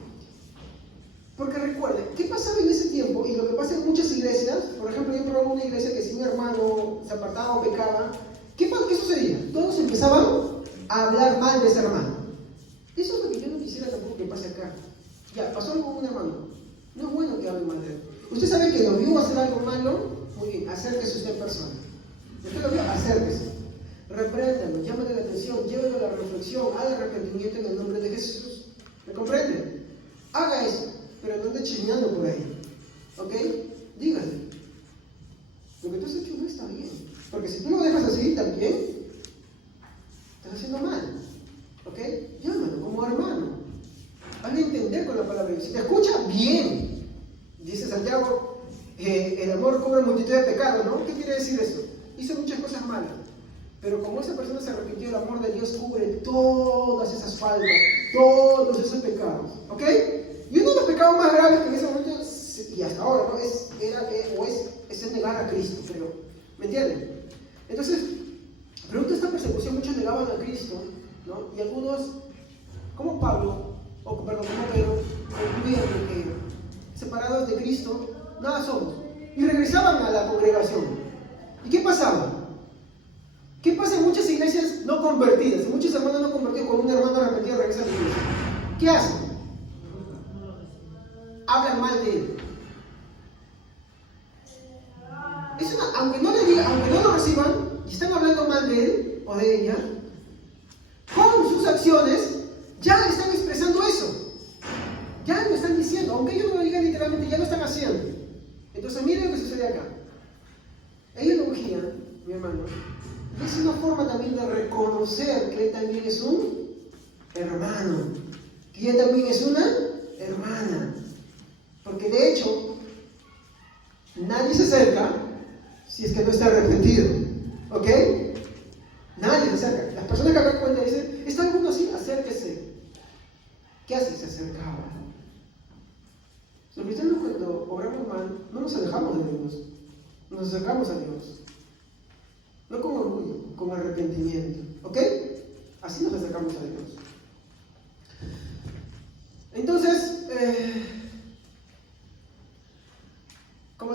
Porque recuerden, ¿qué pasaba en ese tiempo? Y lo que pasa en muchas iglesias, por ejemplo, yo probé una iglesia que si un hermano se apartaba o pecaba, ¿qué sucedía? Todos empezaban a hablar mal de ese hermano. Eso es lo que yo no quisiera tampoco que pase acá. Ya, pasó algo con un hermano. No es bueno que hablen mal de él. Usted sabe que lo vio hacer algo malo. Muy bien, acérquese usted en persona. Usted lo vio, acérquese. Repréndalo, llámale la atención, llévelo a la reflexión, haga arrepentimiento en el nombre de Jesús. ¿Me comprende? Haga eso, pero no ande chismeando por ahí. ¿Ok? Dígale. Lo que tú has hecho no está bien. Porque si tú lo dejas así también, estás haciendo mal. ¿Ok? Llámalo como hermano. Hazle entender con la palabra de Dios. Si te escucha, bien. Dice Santiago, el amor cubre multitud de pecados, ¿no? ¿Qué quiere decir eso? Hizo muchas cosas malas, pero como esa persona se arrepintió, el amor de Dios cubre todas esas faltas, todos esos pecados, ¿ok? Y uno de los pecados más graves que en ese momento, y hasta ahora, ¿no? Es negar a Cristo, pero, ¿me entienden? Entonces, producto de esta persecución, muchos negaban a Cristo, ¿no? Y algunos, como Pedro, concluían que separados de Cristo, nada somos. Y regresaban a la congregación. ¿Y qué pasaba? ¿Qué pasa en muchas iglesias no convertidas? En muchos hermanos no convertidos, con un hermano arrepentido regresa a la iglesia. ¿Qué hacen? Hablan mal de él. Aunque no le digan, aunque no lo reciban, y están hablando mal de él o de ella, con sus acciones ya están expresando eso. Ya lo están diciendo, aunque ellos no lo digan literalmente, ya lo están haciendo. Entonces miren lo que sucede acá. Ellos lo ungían, mi hermano, y es una forma también de reconocer que él también es un hermano, que ella también es una hermana. Porque de hecho, nadie se acerca si es que no está arrepentido. ¿Ok? Nadie se acerca. Las personas que acá cuentan dicen, ¿está alguno así? Acérquese. ¿Qué hace? Se acercaba. Los cristianos cuando obramos mal, no nos alejamos de Dios, nos acercamos a Dios. No con orgullo, con arrepentimiento. ¿Ok? Así nos acercamos a Dios. Entonces,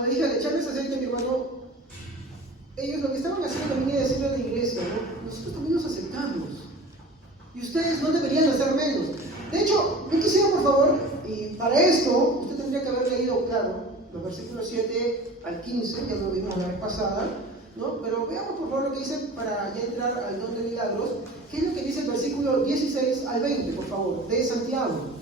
Como le dije, al echarles aceite, mi hermano, ellos lo que estaban haciendo venía a decirle a la iglesia, ¿no? Nosotros también nos aceptamos. Y ustedes no deberían hacer menos. De hecho, yo quisiera, por favor, y para esto, usted tendría que haber leído, claro, los versículos 7 al 15, ya lo vimos la vez pasada, ¿no? Pero veamos, por favor, lo que dice para ya entrar al don de milagros. ¿Qué es lo que dice el versículo 16 al 20, por favor, de Santiago?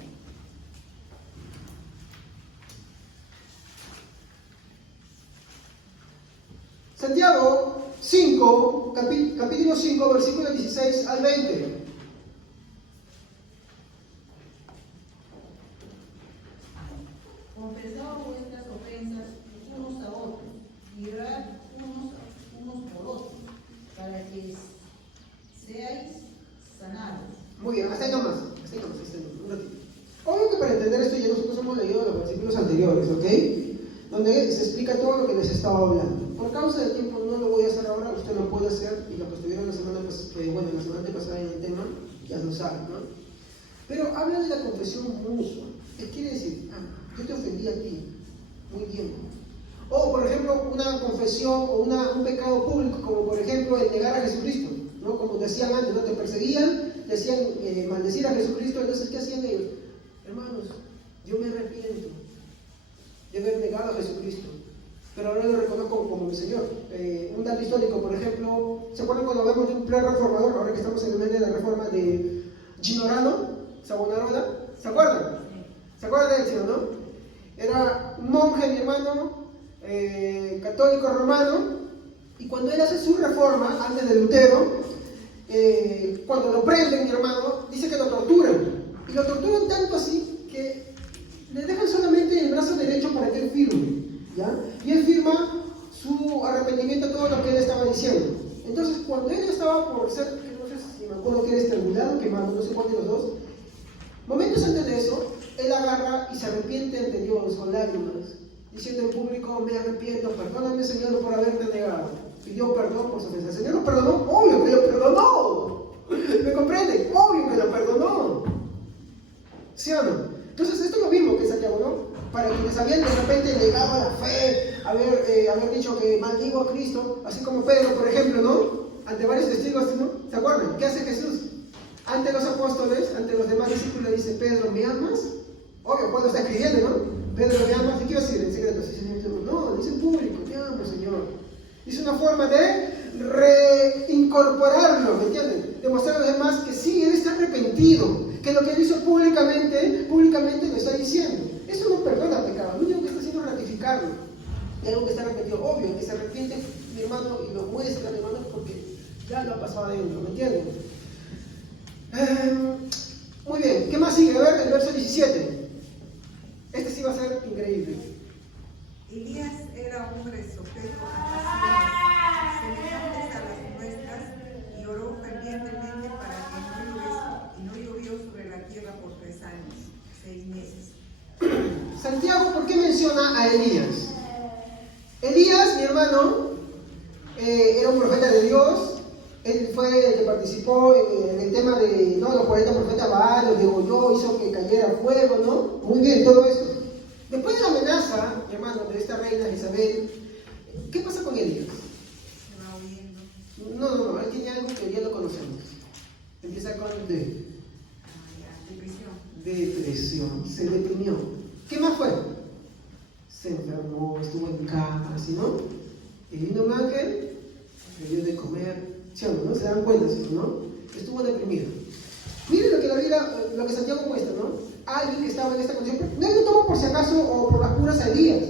Santiago 5, capítulo 5, versículo 16 al 20. Confesaos vuestras ofensas unos a otros, y orad unos por otros, para que seáis sanados. Muy bien, hasta ahí nomás, un ratito. Obvio que para entender esto ya nosotros hemos leído los versículos anteriores, ¿ok? Donde se explica todo lo que les estaba hablando. Por causa del tiempo no lo voy a hacer ahora, usted lo puede hacer, y los que estuvieron la semana pasada en el tema, ya lo saben, ¿no? Pero habla de la confesión mutua. ¿Qué quiere decir? Yo te ofendí a ti, muy bien. O, por ejemplo, una confesión o un pecado público, como por ejemplo el negar a Jesucristo, ¿no? Como decían antes, ¿no? Te perseguían, te hacían maldecir a Jesucristo, entonces, ¿qué hacían ellos? Hermanos, yo me arrepiento de haber negado a Jesucristo, pero ahora lo reconozco como mi Señor. Un dato histórico, por ejemplo, ¿se acuerdan cuando hablamos de un pre-reformador, ahora que estamos en el mes de la reforma de Ginorano, Savonarola? ¿Se acuerdan? ¿Se acuerdan de él, sí o no? Era un monje, mi hermano, católico romano, y cuando él hace su reforma, antes de Lutero, cuando lo prenden, mi hermano, dice que lo torturan. Y lo torturan tanto así que le dejan solamente el brazo derecho para que él firme, ¿ya? Y él firma su arrepentimiento a todo lo que él estaba diciendo. Entonces, cuando él estaba por ser, no sé si me acuerdo que era estrangulado, quemado, no sé cuál de los dos, momentos antes de eso, él agarra y se arrepiente ante Dios con lágrimas, diciendo en público: me arrepiento, perdóname, Señor, por haberte negado. Pidió perdón por su ofensa. ¿El Señor lo perdonó? Obvio que lo perdonó. ¿Me comprenden? Obvio que lo perdonó. ¿Sí o no? Entonces, esto es lo mismo que Santiago, ¿no? Para quienes habían de repente negado la fe, haber dicho que maldigo a Cristo, así como Pedro, por ejemplo, ¿no? Ante varios testigos, ¿no? ¿Se acuerdan? ¿Qué hace Jesús? Ante los apóstoles, ante los demás discípulos, dice: Pedro, ¿me amas? Obvio, cuando está escribiendo, ¿no? Pedro, ¿me amas? ¿Y qué iba a decir en secreto? Sí, Señor. No, dice en público: te amo, Señor. Es una forma de reincorporarlo, ¿me entienden? Demostrar a los demás que sí, él está arrepentido, que lo que él hizo públicamente lo está diciendo. Eso no perdona pecado, lo único que está haciendo es ratificarlo. Y algo que está arrepentido, obvio, que se arrepiente, mi hermano, y lo muestra, mi hermano, porque ya lo ha pasado adentro, ¿me entienden? Muy bien, ¿qué más sigue? A ver, el verso 17. Este sí va a ser increíble. Elías era hombre sujeto a pasiones semejantes a las nuestras y oró fervientemente para que no llovió sobre la tierra por 3 años, 6 meses. Santiago, ¿por qué menciona a Elías? Elías, mi hermano, era un profeta de Dios. Él fue el que participó en el tema de, ¿no?, los 40 profetas Baal, los degolló, hizo que cayera fuego, ¿no? Muy bien, todo eso. Después de la amenaza, mi hermano, de esta reina Isabel, ¿qué pasa con Elías? Se va huyendo. No, él tiene algo que ya lo conocemos. Empieza con D. Depresión. Se deprimió. ¿Qué más fue? Se enfermó, estuvo en cama, ¿sí, no? Y vino un ángel, le dio de comer, ¿sí o no? ¿Se dan cuenta, no? Estuvo deprimido. Miren lo que la vida, lo que Santiago muestra, ¿no? Alguien que estaba en esta condición, no lo tomo por si acaso o por las puras Elías.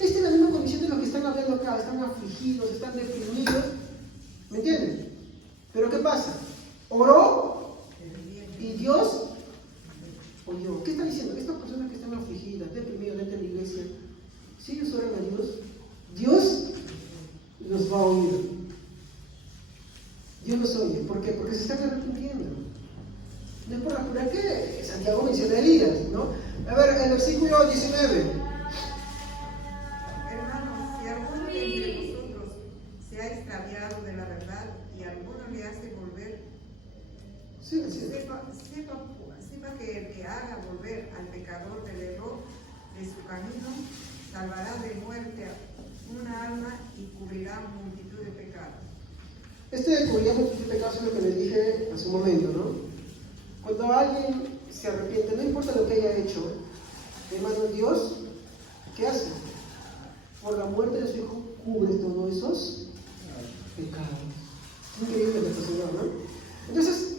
Esta es la misma condición de los que están hablando acá, están afligidos, están deprimidos, ¿me entienden? Pero ¿qué pasa? Oró y Dios oyó. ¿Qué está diciendo? Estas personas que están afligidas, deprimidas dentro de la iglesia, si ellos oran a Dios los va a oír. Dios los oye. ¿Por qué? Porque se están arrepintiendo. No es por la pura que Santiago menciona a Elías, ¿no? A ver, el versículo 19. Hermanos, si alguno de entre vosotros se ha extraviado de la verdad y alguno le hace volver, sepa que el que haga volver al pecador del error de su camino, salvará de muerte una alma y cubrirá multitud de pecados. Este de cubrir multitud de pecados es lo que les dije hace un momento, ¿no? Cuando alguien se arrepiente, no importa lo que haya hecho, hermano, Dios, ¿qué hace? Por la muerte de su Hijo cubre todos esos pecados. Es increíble nuestro Señor, ¿no? Entonces,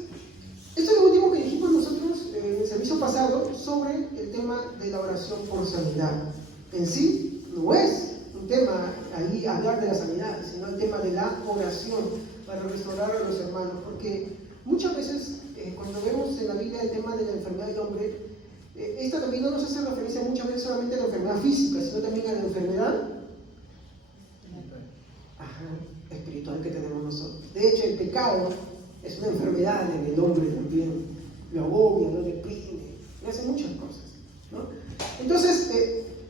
esto es lo último que dijimos nosotros en el servicio pasado sobre el tema de la oración por sanidad. En sí, no es un tema ahí hablar de la sanidad, sino el tema de la oración para restaurar a los hermanos. Porque muchas veces, cuando vemos en la Biblia el tema de la enfermedad del hombre, esta también no nos hace referencia muchas veces solamente a la enfermedad física, sino también a la enfermedad espiritual que tenemos nosotros. De hecho, el pecado es una enfermedad en el hombre también. Lo agobia, lo deprime, le hace muchas cosas, ¿no? Entonces,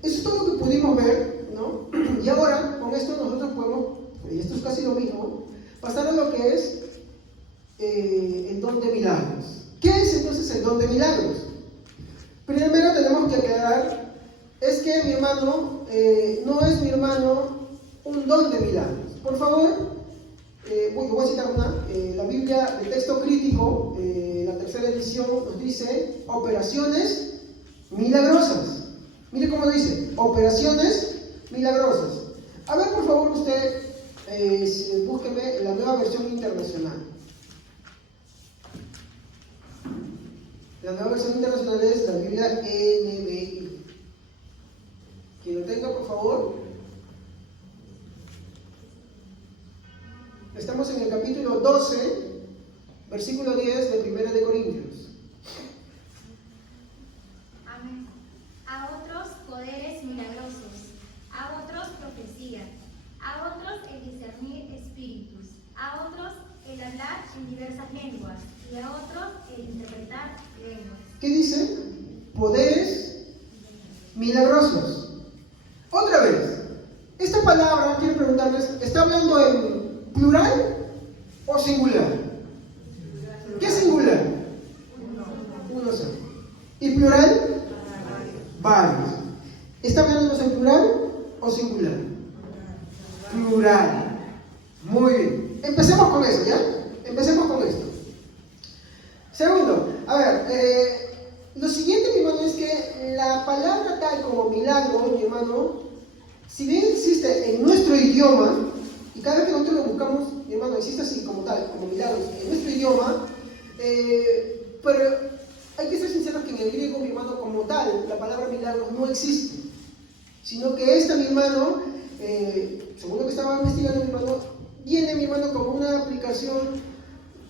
eso es todo lo que pudimos ver, ¿no? Y ahora, con esto nosotros podemos, y esto es casi lo mismo, pasar a lo que es el don de milagros. ¿Qué es entonces el don de milagros? Primero tenemos que aclarar, es que mi hermano, no es mi hermano un don de milagros. Por favor, voy a citar una, la Biblia, el texto crítico, la tercera edición, nos dice operaciones milagrosas. Mire cómo dice, operaciones milagrosas. A ver, por favor, usted, búsqueme la nueva versión internacional. La nueva versión internacional es la Biblia NBI. Quien lo tenga, por favor. Estamos en el capítulo 12, versículo 10 de 1 de Corintios. Amén. A otros poderes milagrosos, a otros profecía, a otros el discernir espíritus, a otros el hablar en diversas lenguas y a otros el interpretar lenguas. ¿Qué dice? Poderes milagrosos. Otra vez, esta palabra, quiero preguntarles, ¿está hablando en plural o singular? ¿Qué es singular? Uno solo. ¿Y plural? Varios. ¿Está hablando en plural o singular? Plural. Muy bien. Empecemos con eso, ¿ya? Empecemos con esto. Segundo, a ver, lo siguiente, mi hermano, es que la palabra tal como milagro, mi hermano, si bien existe en nuestro idioma, y cada vez que nosotros lo buscamos, mi hermano, existe así como tal, como milagros, en nuestro idioma, pero hay que ser sinceros que en el griego, mi hermano, como tal, la palabra milagros no existe, sino que esta, mi hermano, según lo que estaba investigando, mi hermano, viene, mi hermano, como una aplicación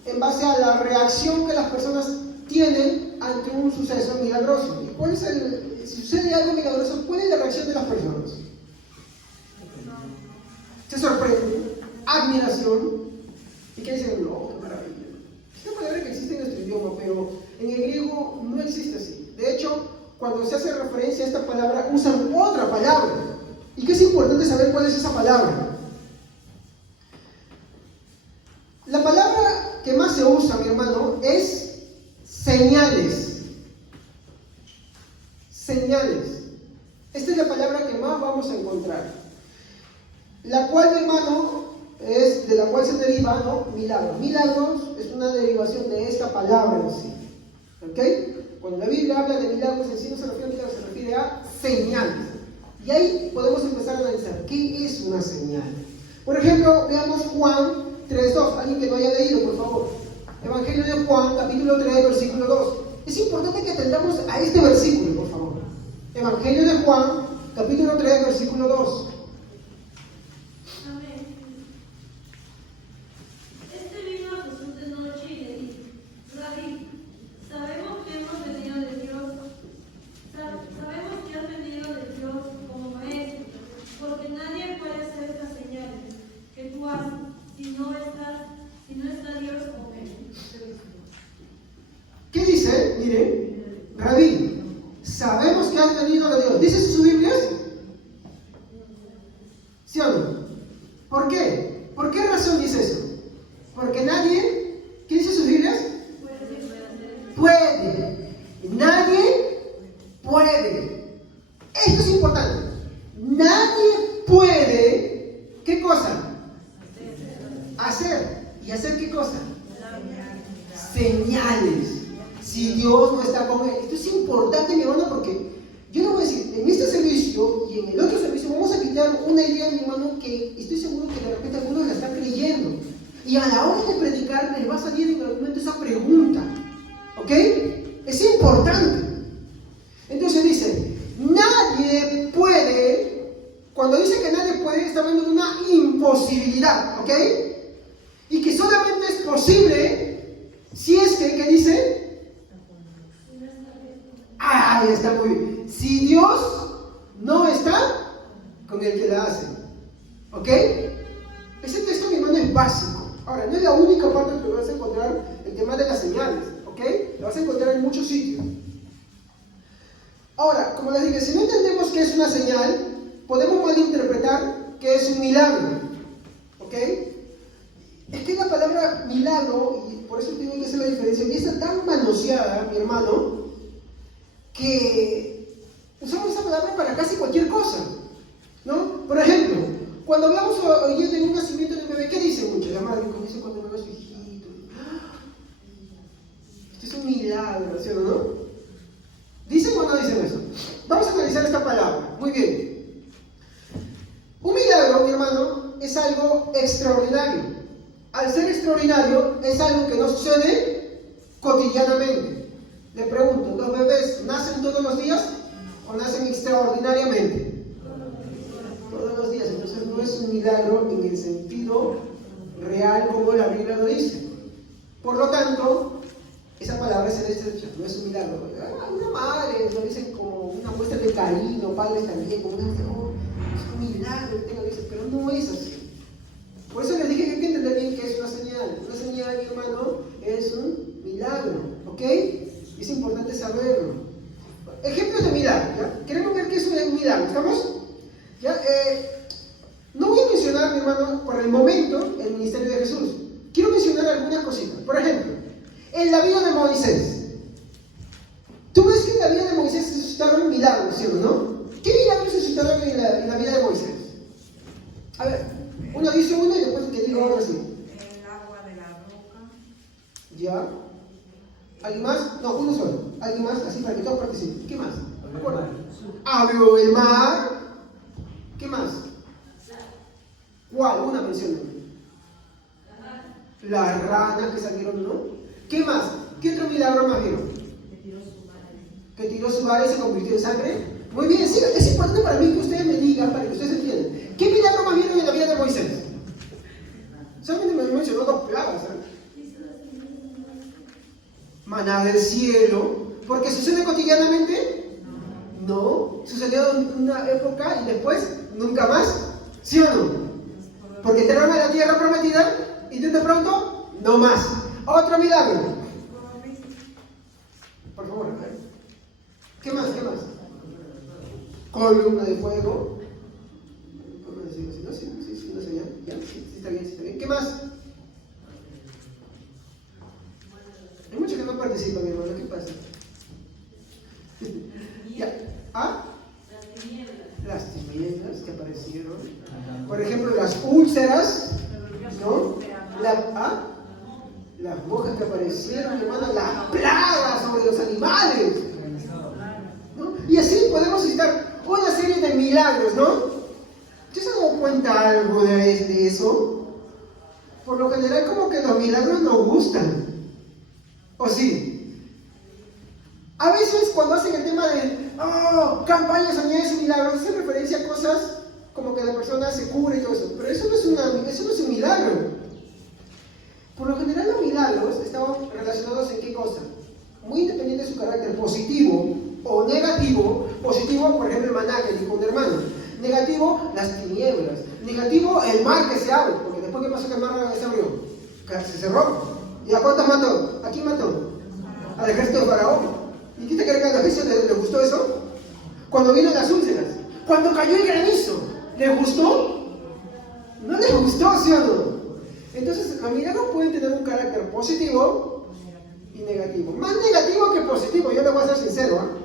en base a la reacción que las personas tienen ante un suceso milagroso. ¿Y cuál es si sucede algo milagroso, cuál es la reacción de las personas? Se sorprende, admiración, y que dicen, no, qué maravilla. Es una palabra que existe en nuestro idioma, pero en el griego no existe así. De hecho, cuando se hace referencia a esta palabra, usan otra palabra. Y que es importante saber cuál es esa palabra. La palabra que más se usa, mi hermano, es señales. Señales. Esta es la palabra que más vamos a encontrar. La cual, mi hermano, es de la cual se deriva, ¿no? Milagros. Milagros es una derivación de esta palabra en sí. ¿Ok? Cuando la Biblia habla de milagros, en sí no se refiere a milagros, se refiere a señales. Y ahí podemos empezar a analizar qué es una señal. Por ejemplo, veamos Juan 3:2. Alguien que no haya leído, por favor. Evangelio de Juan, capítulo 3, versículo 2. Es importante que atendamos a este versículo, por favor. Evangelio de Juan, capítulo 3, versículo 2. Amén. Vino a Jesús de noche y le dijo: Rabí, sabemos que hemos venido de Dios, sabemos que has venido de Dios como maestro, porque nadie puede hacer estas señales que tú haces si no está Dios con él. ¿Qué dice? Miren, Rabí, sabemos que has venido de Dios. ¿Dice en sus Biblias? ¿Sí o no? ¿Por qué? ¿Por qué razón dice eso? Porque nadie, ¿qué dice sus Biblias? Puede. Nadie puede. Esto es importante. Nadie puede, ¿qué cosa? Hacer. ¿Y hacer qué cosa? Señales. Si Dios no está con él. Esto es importante, mi hermano, porque yo le voy a decir, en este servicio y en el otro servicio vamos a quitar una idea, mi hermano, que estoy seguro que de repente algunos la están creyendo. Y a la hora de predicar les va a salir en algún momento esa pregunta. ¿Ok? Es importante. Entonces dice, nadie puede, cuando dice que nadie puede, está hablando de una imposibilidad. ¿Ok? Y que solamente es posible si es que, ¿qué dice? Ah, está muy bien. Si Dios no está con el que la hace. ¿Ok? Ese texto, mi hermano, es básico. Ahora, no es la única parte en que vas a encontrar el tema de las señales. ¿Ok? Lo vas a encontrar en muchos sitios. Ahora, como les dije, si no entendemos qué es una señal, podemos malinterpretar que es un milagro. ¿Ok? Es que la palabra milagro, y por eso tengo que hacer la diferencia, y está tan manoseada, mi hermano, que usamos esa palabra para casi cualquier cosa, ¿no? Por ejemplo, cuando hablamos hoy de un nacimiento de un bebé, ¿qué dice mucho? La madre dice cuando ve a su hijito, esto es un milagro, ¿sí o no? ¿Dicen o no dicen eso? Vamos a analizar esta palabra, muy bien. Un milagro, mi hermano, es algo extraordinario. Al ser extraordinario, es algo que no sucede cotidianamente. Le pregunto, ¿los bebés nacen todos los días o nacen extraordinariamente? Todos los días. Entonces no es un milagro en el sentido real como la Biblia lo dice. Por lo tanto, esa palabra es en este, no es un milagro. Una madre lo dicen como una muestra de cariño, padres también, como una, oh, es un milagro, pero no es así. Por eso les dije que hay que entender bien qué es una señal. Una señal, mi hermano, es un milagro, ¿ok? Es importante saberlo. Ejemplos de milagro, ¿ya? Queremos ver qué es un milagro, ¿estamos? ¿Ya? No voy a mencionar, mi hermano, por el momento, el ministerio de Jesús. Quiero mencionar algunas cositas. Por ejemplo, en la vida de Moisés. Tú ves que en la vida de Moisés se suscitaron milagros, ¿sí o no? ¿Qué milagros se suscitaron en la vida de Moisés? A ver. Uno dice uno y después te digo otro así. El agua de la roca. ¿Ya? ¿Alguien más? No, uno solo. ¿Alguien más? Así para que todos participen. ¿Qué más? Abrió el mar. ¿Qué más? ¿Cuál? Una mención. Las ranas que salieron, ¿no? ¿Qué más? ¿Qué otro milagro más vieron? Que tiró su vara y se convirtió en sangre. Muy bien, sí, es importante para mí que ustedes me digan, para que ustedes entiendan. ¿Qué milagro más vieron en la vida de Moisés? Solamente me mencionó dos plagas, ¿eh? Maná del cielo. ¿Porque sucede cotidianamente? No. Sucedió en una época y después nunca más. ¿Sí o no? Porque entraron a la tierra prometida y de pronto no más. Otro milagro. Por favor, a ver. ¿Qué más? ¿Qué más? Columna de fuego. ¿Cómo decirlo? ¿Sí? ¿No? Sí, una señal. Ya, sí, está bien, sí está bien. ¿Qué más? Hay muchos que no participan, mi hermano. ¿Qué pasa? Ya. ¿Ah? Las tinieblas que aparecieron. Por ejemplo, las úlceras. ¿No? Las moscas que aparecieron, mi hermano. Las plagas sobre los animales. ¿No? Y así podemos citar una serie de milagros, ¿no? ¿Usted se ha dado cuenta algo de eso? Por lo general como que los milagros nos gustan. ¿O sí? A veces cuando hacen el tema de campañas, sanidades y milagros, hacen referencia a cosas como que la persona se cura y todo eso. Pero eso no es un milagro. Por lo general los milagros estaban relacionados en qué cosa. Muy independiente de su carácter positivo o negativo. Positivo, por ejemplo, el maná que dijo un hermano. Negativo, las tinieblas. Negativo, el mar que se abre. Porque después, ¿qué pasó que el mar se abrió? Se cerró. ¿Y a cuántos mató? ¿A quién mató? Al ejército de Faraón. ¿Y qué te cree que a los egipcios les gustó eso? Cuando vino las úlceras. Cuando cayó el granizo. ¿Les gustó? No les gustó, ¿sí o no? Entonces, los milagros pueden tener un carácter positivo y negativo. Más negativo que positivo, yo le voy a ser sincero, ¿eh?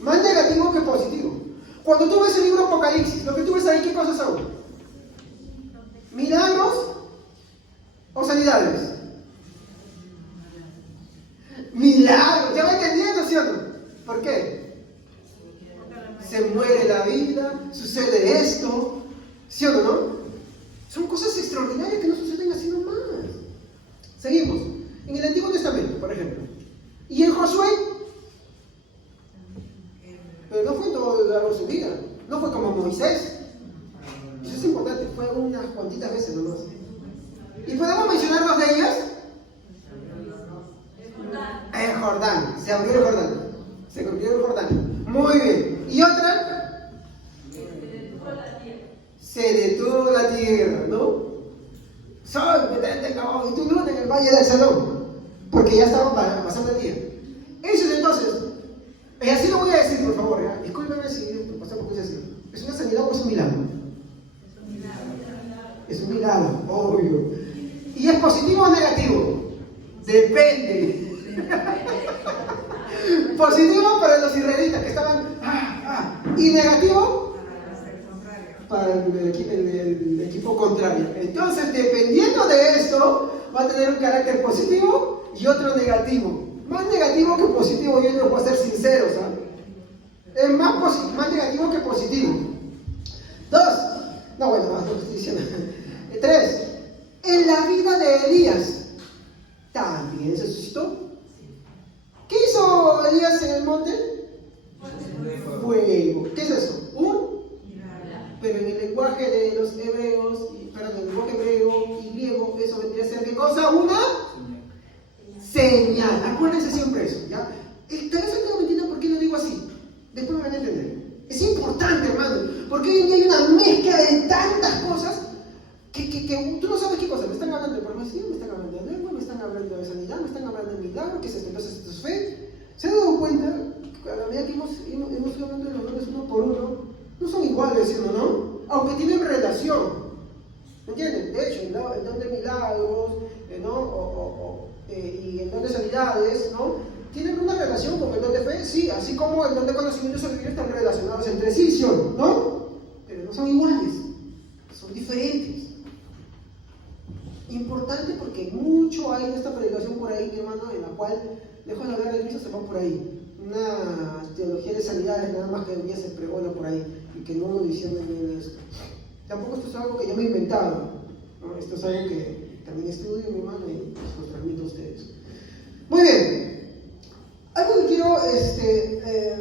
Más negativo que positivo. Cuando tú ves el libro Apocalipsis, lo que tú ves ahí, ¿qué cosas son? ¿Milagros o sanidades? Milagros, ya va entendiendo, ¿sí o no? ¿Por qué? Se muere la vida, sucede esto, ¿sí o no? Son cosas extraordinarias que no suceden así nomás. Seguimos. En el Antiguo Testamento, por ejemplo. Y en Josué. Pero no fue todo largo su vida. No fue como Moisés. Eso es importante. Fue unas cuantitas veces nomás. ¿Y podemos mencionar dos de ellas? El Jordán. Se abrió el Jordán. Se abrió el Jordán. Muy bien. ¿Y otra? Se detuvo la tierra, ¿no? Sol, detente, cabrón, y tu luna en el valle del Salón, porque ya estaban pasando el día. Eso es entonces, y así lo voy a decir, por favor, ¿ya? Discúlpeme si pasamos por así. ¿Es una sanidad o es un milagro? Es un milagro, obvio. ¿Y es positivo o negativo? Depende. Positivo para los israelitas que estaban, y negativo para el equipo contrario. Entonces, dependiendo de esto, va a tener un carácter positivo y otro negativo. Más negativo que positivo, yo les voy a ser sincero, ¿sabes? Es más negativo que positivo. 2. No, bueno, no lo estoy diciendo. 3. En la vida de Elías, también se suscitó. ¿Qué hizo Elías en el monte? Fuego. ¿Qué es eso? Pero en el lenguaje de los hebreos, perdón, en el lenguaje hebreo y griego, eso vendría a ser ¿qué cosa? Una señal. Acuérdense siempre eso, ¿ya? Tal vez ahorita no me entiendan por qué lo digo así. Después me van a entender. Es importante, hermano, porque hoy en día hay una mezcla de tantas cosas que tú no sabes qué cosa. Me están hablando de profecía, me están hablando de lengua, me están hablando de sanidad, me están hablando de milagro, ¿qué es esto? Entonces, ¿esto es fe? ¿Se han dado cuenta? A la medida que hemos ido hablando de los nombres uno por uno, no son iguales, ¿sí o no? Aunque tienen relación. ¿Me entienden? De hecho, el don de milagros, ¿no? Y el don de sanidades, ¿no? Tienen una relación con el don de fe, sí, así como el don de conocimiento y sabiduría están relacionados entre sí, ¿sí o no? Pero no son iguales, son diferentes. Importante porque mucho hay en esta predicación por ahí, mi hermano, en la cual, lejos de hablar de Cristo, se van por ahí. Una teología de sanidades nada más que hoy día se pregona por ahí y que no lo dicen bien esto. Tampoco esto es algo que yo me he inventado, ¿no? Esto es algo que también estudio, mi hermano, y pues, lo transmito a ustedes. Muy bien. Algo que quiero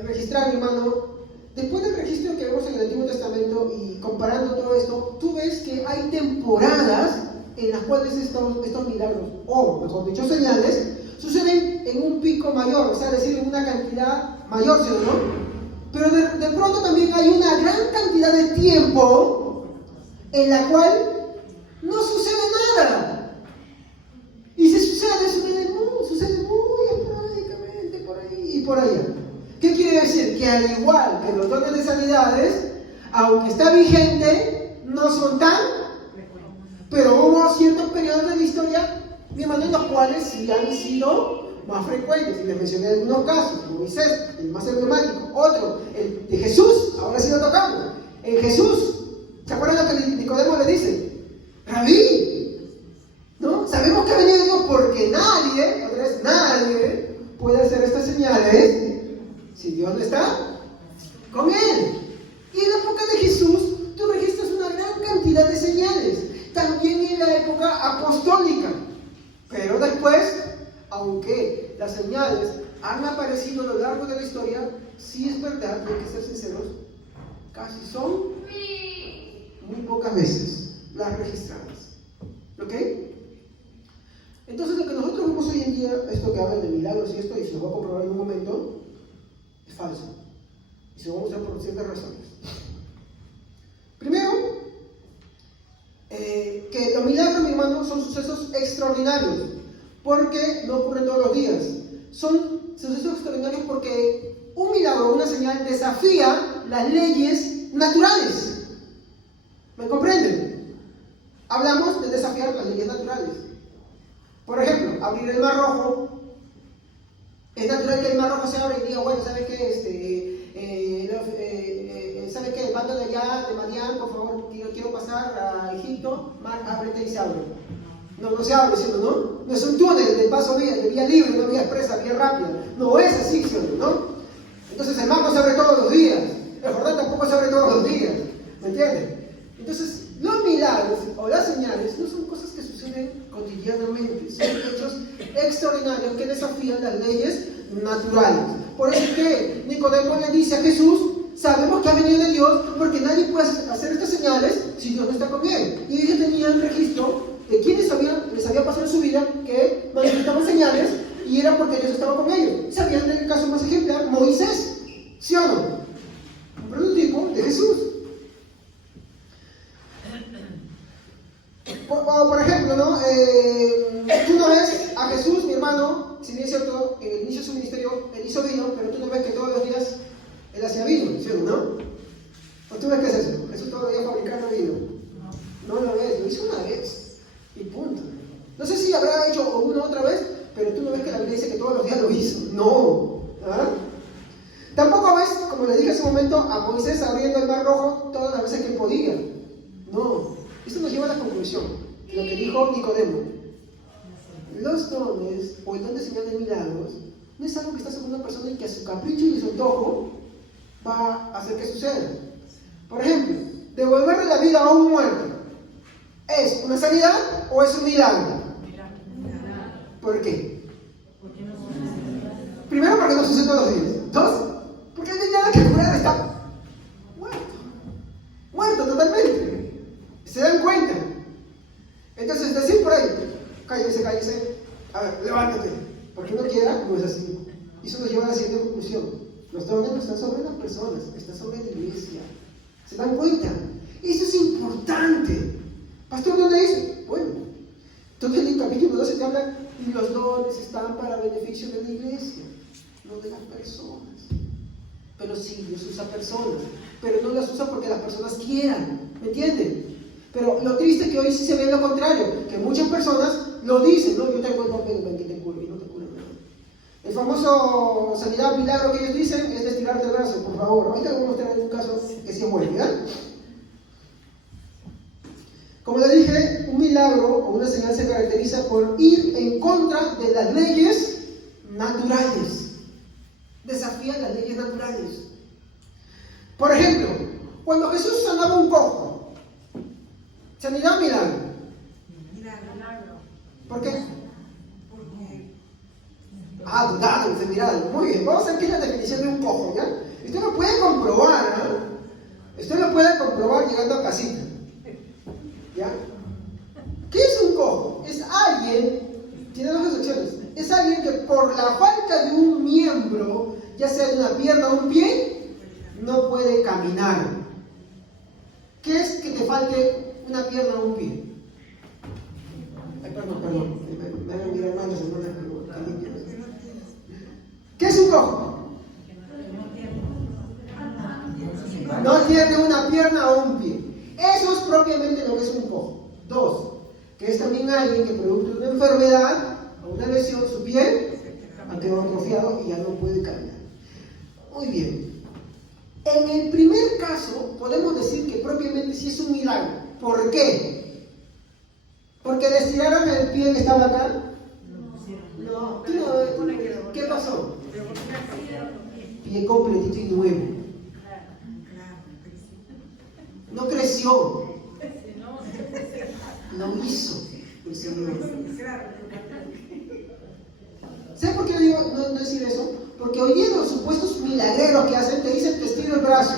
registrar, mi hermano. Después del registro que vemos en el Antiguo Testamento y comparando todo esto, tú ves que hay temporadas en las cuales estos milagros, o mejor dicho, señales, suceden en un pico mayor, o sea, es decir, en una cantidad mayor, ¿sí o no? Pero de pronto también hay una gran cantidad de tiempo en la cual no sucede nada. Y si sucede muy esporádicamente por ahí y por allá. ¿Qué quiere decir? Que al igual que los dones de sanidades, aunque está vigente, no son tan. Pero hubo ciertos periodos de la historia, mi hermano, en los cuales sí han sido más frecuentes. Y les mencioné algunos casos: Moisés, el más emblemático. Otro, el de Jesús, ahora sí lo tocamos. En Jesús, ¿se acuerdan lo que Nicodemo le dice? Rabí, ¿no? Sabemos que ha venido Dios porque nadie puede hacer estas señales si Dios no está con él. Y en la época de Jesús, tú registras una gran cantidad de señales. También en la época apostólica. Pero después, aunque las señales han aparecido a lo largo de la historia, sí es verdad, hay que ser sinceros, casi son muy pocas veces las registradas. ¿Ok? Entonces lo que nosotros vemos hoy en día, esto que hablan de milagros y esto, y se lo voy a comprobar en un momento, es falso. Y se lo vamos a mostrar por ciertas razones. Primero, que los milagros, mi hermano, son sucesos extraordinarios, porque no ocurren todos los días. Son sucesos extraordinarios porque un milagro, una señal, desafía las leyes naturales. ¿Me comprenden? Hablamos de desafiar las leyes naturales. Por ejemplo, abrir el Mar Rojo. Es natural que el Mar Rojo se abra y diga, bueno, ¿sabes qué? ¿sabes qué? Mando de allá, de Madián, por favor, quiero pasar a Egipto, Mar, ábrete y se abre. No se abre, ¿sí o no? No es un túnel de paso de vía libre, no vía expresa, vía rápida. No es así, ¿sí o no? Entonces el mar no se abre todos los días, el Jordán tampoco se abre todos los días, ¿me entiendes? Entonces, los milagros o las señales no son cosas que suceden cotidianamente, son hechos extraordinarios que desafían las leyes naturales. Por eso es que Nicodemo le dice a Jesús: sabemos que ha venido de Dios porque nadie puede hacer estas señales si Dios no está con él. Y ellos tenían registro de quienes les había pasado en su vida que manifestaban señales y era porque Dios estaba con ellos. Sabían del caso más ejemplar, Moisés, ¿sí o no? Un prototipo de Jesús. Por ejemplo, ¿no? Tú no ves a Jesús, mi hermano, si bien es cierto, en el inicio de su ministerio él hizo vino, pero tú no ves que todos los días él hacía vino, ¿sí o no? ¿O tú ves qué es eso? Jesús todos los días fabricando vino. No lo ves, lo hizo una vez y punto. No sé si habrá hecho una otra vez, pero tú no ves que la Biblia dice que todos los días lo hizo. No. ¿Ah? Tampoco ves, como le dije hace un momento, a Moisés abriendo el mar rojo todas las veces que podía. No. Esto nos lleva a la conclusión, lo que dijo Nicodemo. Los dones o el don de señal de milagros no es algo que está sobre una persona y que a su capricho y a su antojo va a hacer que suceda. Por ejemplo, devolverle la vida a un muerto, ¿es una sanidad o es un milagro? ¿Por qué? Primero, porque no sucede todos los días. Dos, porque el milagro que curar está muerto totalmente. ¿Se dan cuenta? Entonces, decir por ahí: cállese, a ver, levántate, porque no quiera, no es así. Y eso nos lleva a la siguiente conclusión: los dones no están sobre las personas, están sobre la iglesia. ¿Se dan cuenta? Eso es importante. Pastor, ¿dónde dice? Bueno, entonces en el capítulo 12 te habla: y los dones están para beneficio de la iglesia, no de las personas. Pero sí, Dios usa personas, pero no las usa porque las personas quieran, ¿me entienden? Pero lo triste es que hoy sí se ve lo contrario, que muchas personas lo dicen: no, yo tengo el papel, ven que te cure, y no te cura nada. El famoso sanidad milagro que ellos dicen es de estirarte el brazo, por favor. Ahorita vamos a mostrar un caso que sí es bueno, ¿ya? Como le dije, un milagro o una señal se caracteriza por ir en contra de las leyes naturales. Desafía las leyes naturales. Por ejemplo, cuando Jesús sanaba un cojo, ¿sanidad o milagro? Milagro. ¿Por qué? Porque Dudado, milagro. Muy bien, vamos a ver qué es la definición de un cojo, ¿ya? Usted lo puede comprobar, ¿no? Usted lo puede comprobar llegando a casita. ¿Ya? ¿Qué es un cojo? Es alguien, tiene dos excepciones, es alguien que por la falta de un miembro, ya sea de una pierna o un pie, no puede caminar. ¿Qué es que te falte una pierna o un pie? Ay, perdón. Me van a mirar mal las hermanas, pero ¿qué es un cojo? No tiene una pierna o un pie. Eso es propiamente lo que es un cojo. Dos, que es también alguien que producto de una enfermedad o una lesión, su pie ha quedado atrofiado y ya no puede caminar. Muy bien. En el primer caso, podemos decir que propiamente sí es un milagro. ¿Por qué? ¿Porque le estiraron el pie que estaba acá? No. ¿Qué pasó? Pie completito y nuevo. No creció. Lo hizo el Señor. ¿Sabe por qué digo no decir eso? Porque hoy día los supuestos milagreros que hacen te dicen: te estiro el brazo.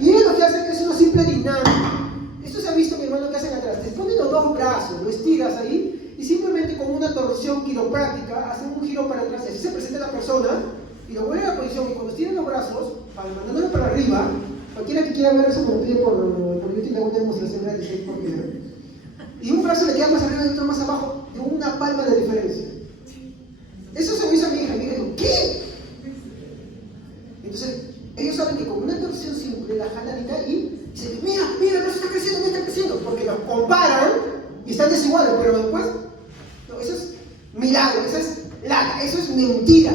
Y ellos lo que hacen es una simple dinámica. Esto se ha visto, mi hermano, que hacen atrás. Te ponen los dos brazos, lo estiras ahí y simplemente con una torsión quiropráctica hacen un giro para atrás. Así se presenta la persona y lo vuelve a la posición. Y cuando estiran los brazos, mandándolo para arriba, cualquiera que quiera ver eso me lo pide por YouTube, le hago una demostración gratis por video. Y un brazo le queda más arriba y otro más abajo, de una palma de diferencia. Eso se lo hizo a mi hija. Mi hija dijo: ¿qué? Entonces, ellos saben que con una torsión simple la jalan y dicen: mira, el brazo está creciendo, porque los comparan y están desiguales, pero después, no, eso es milagro, eso es mentira.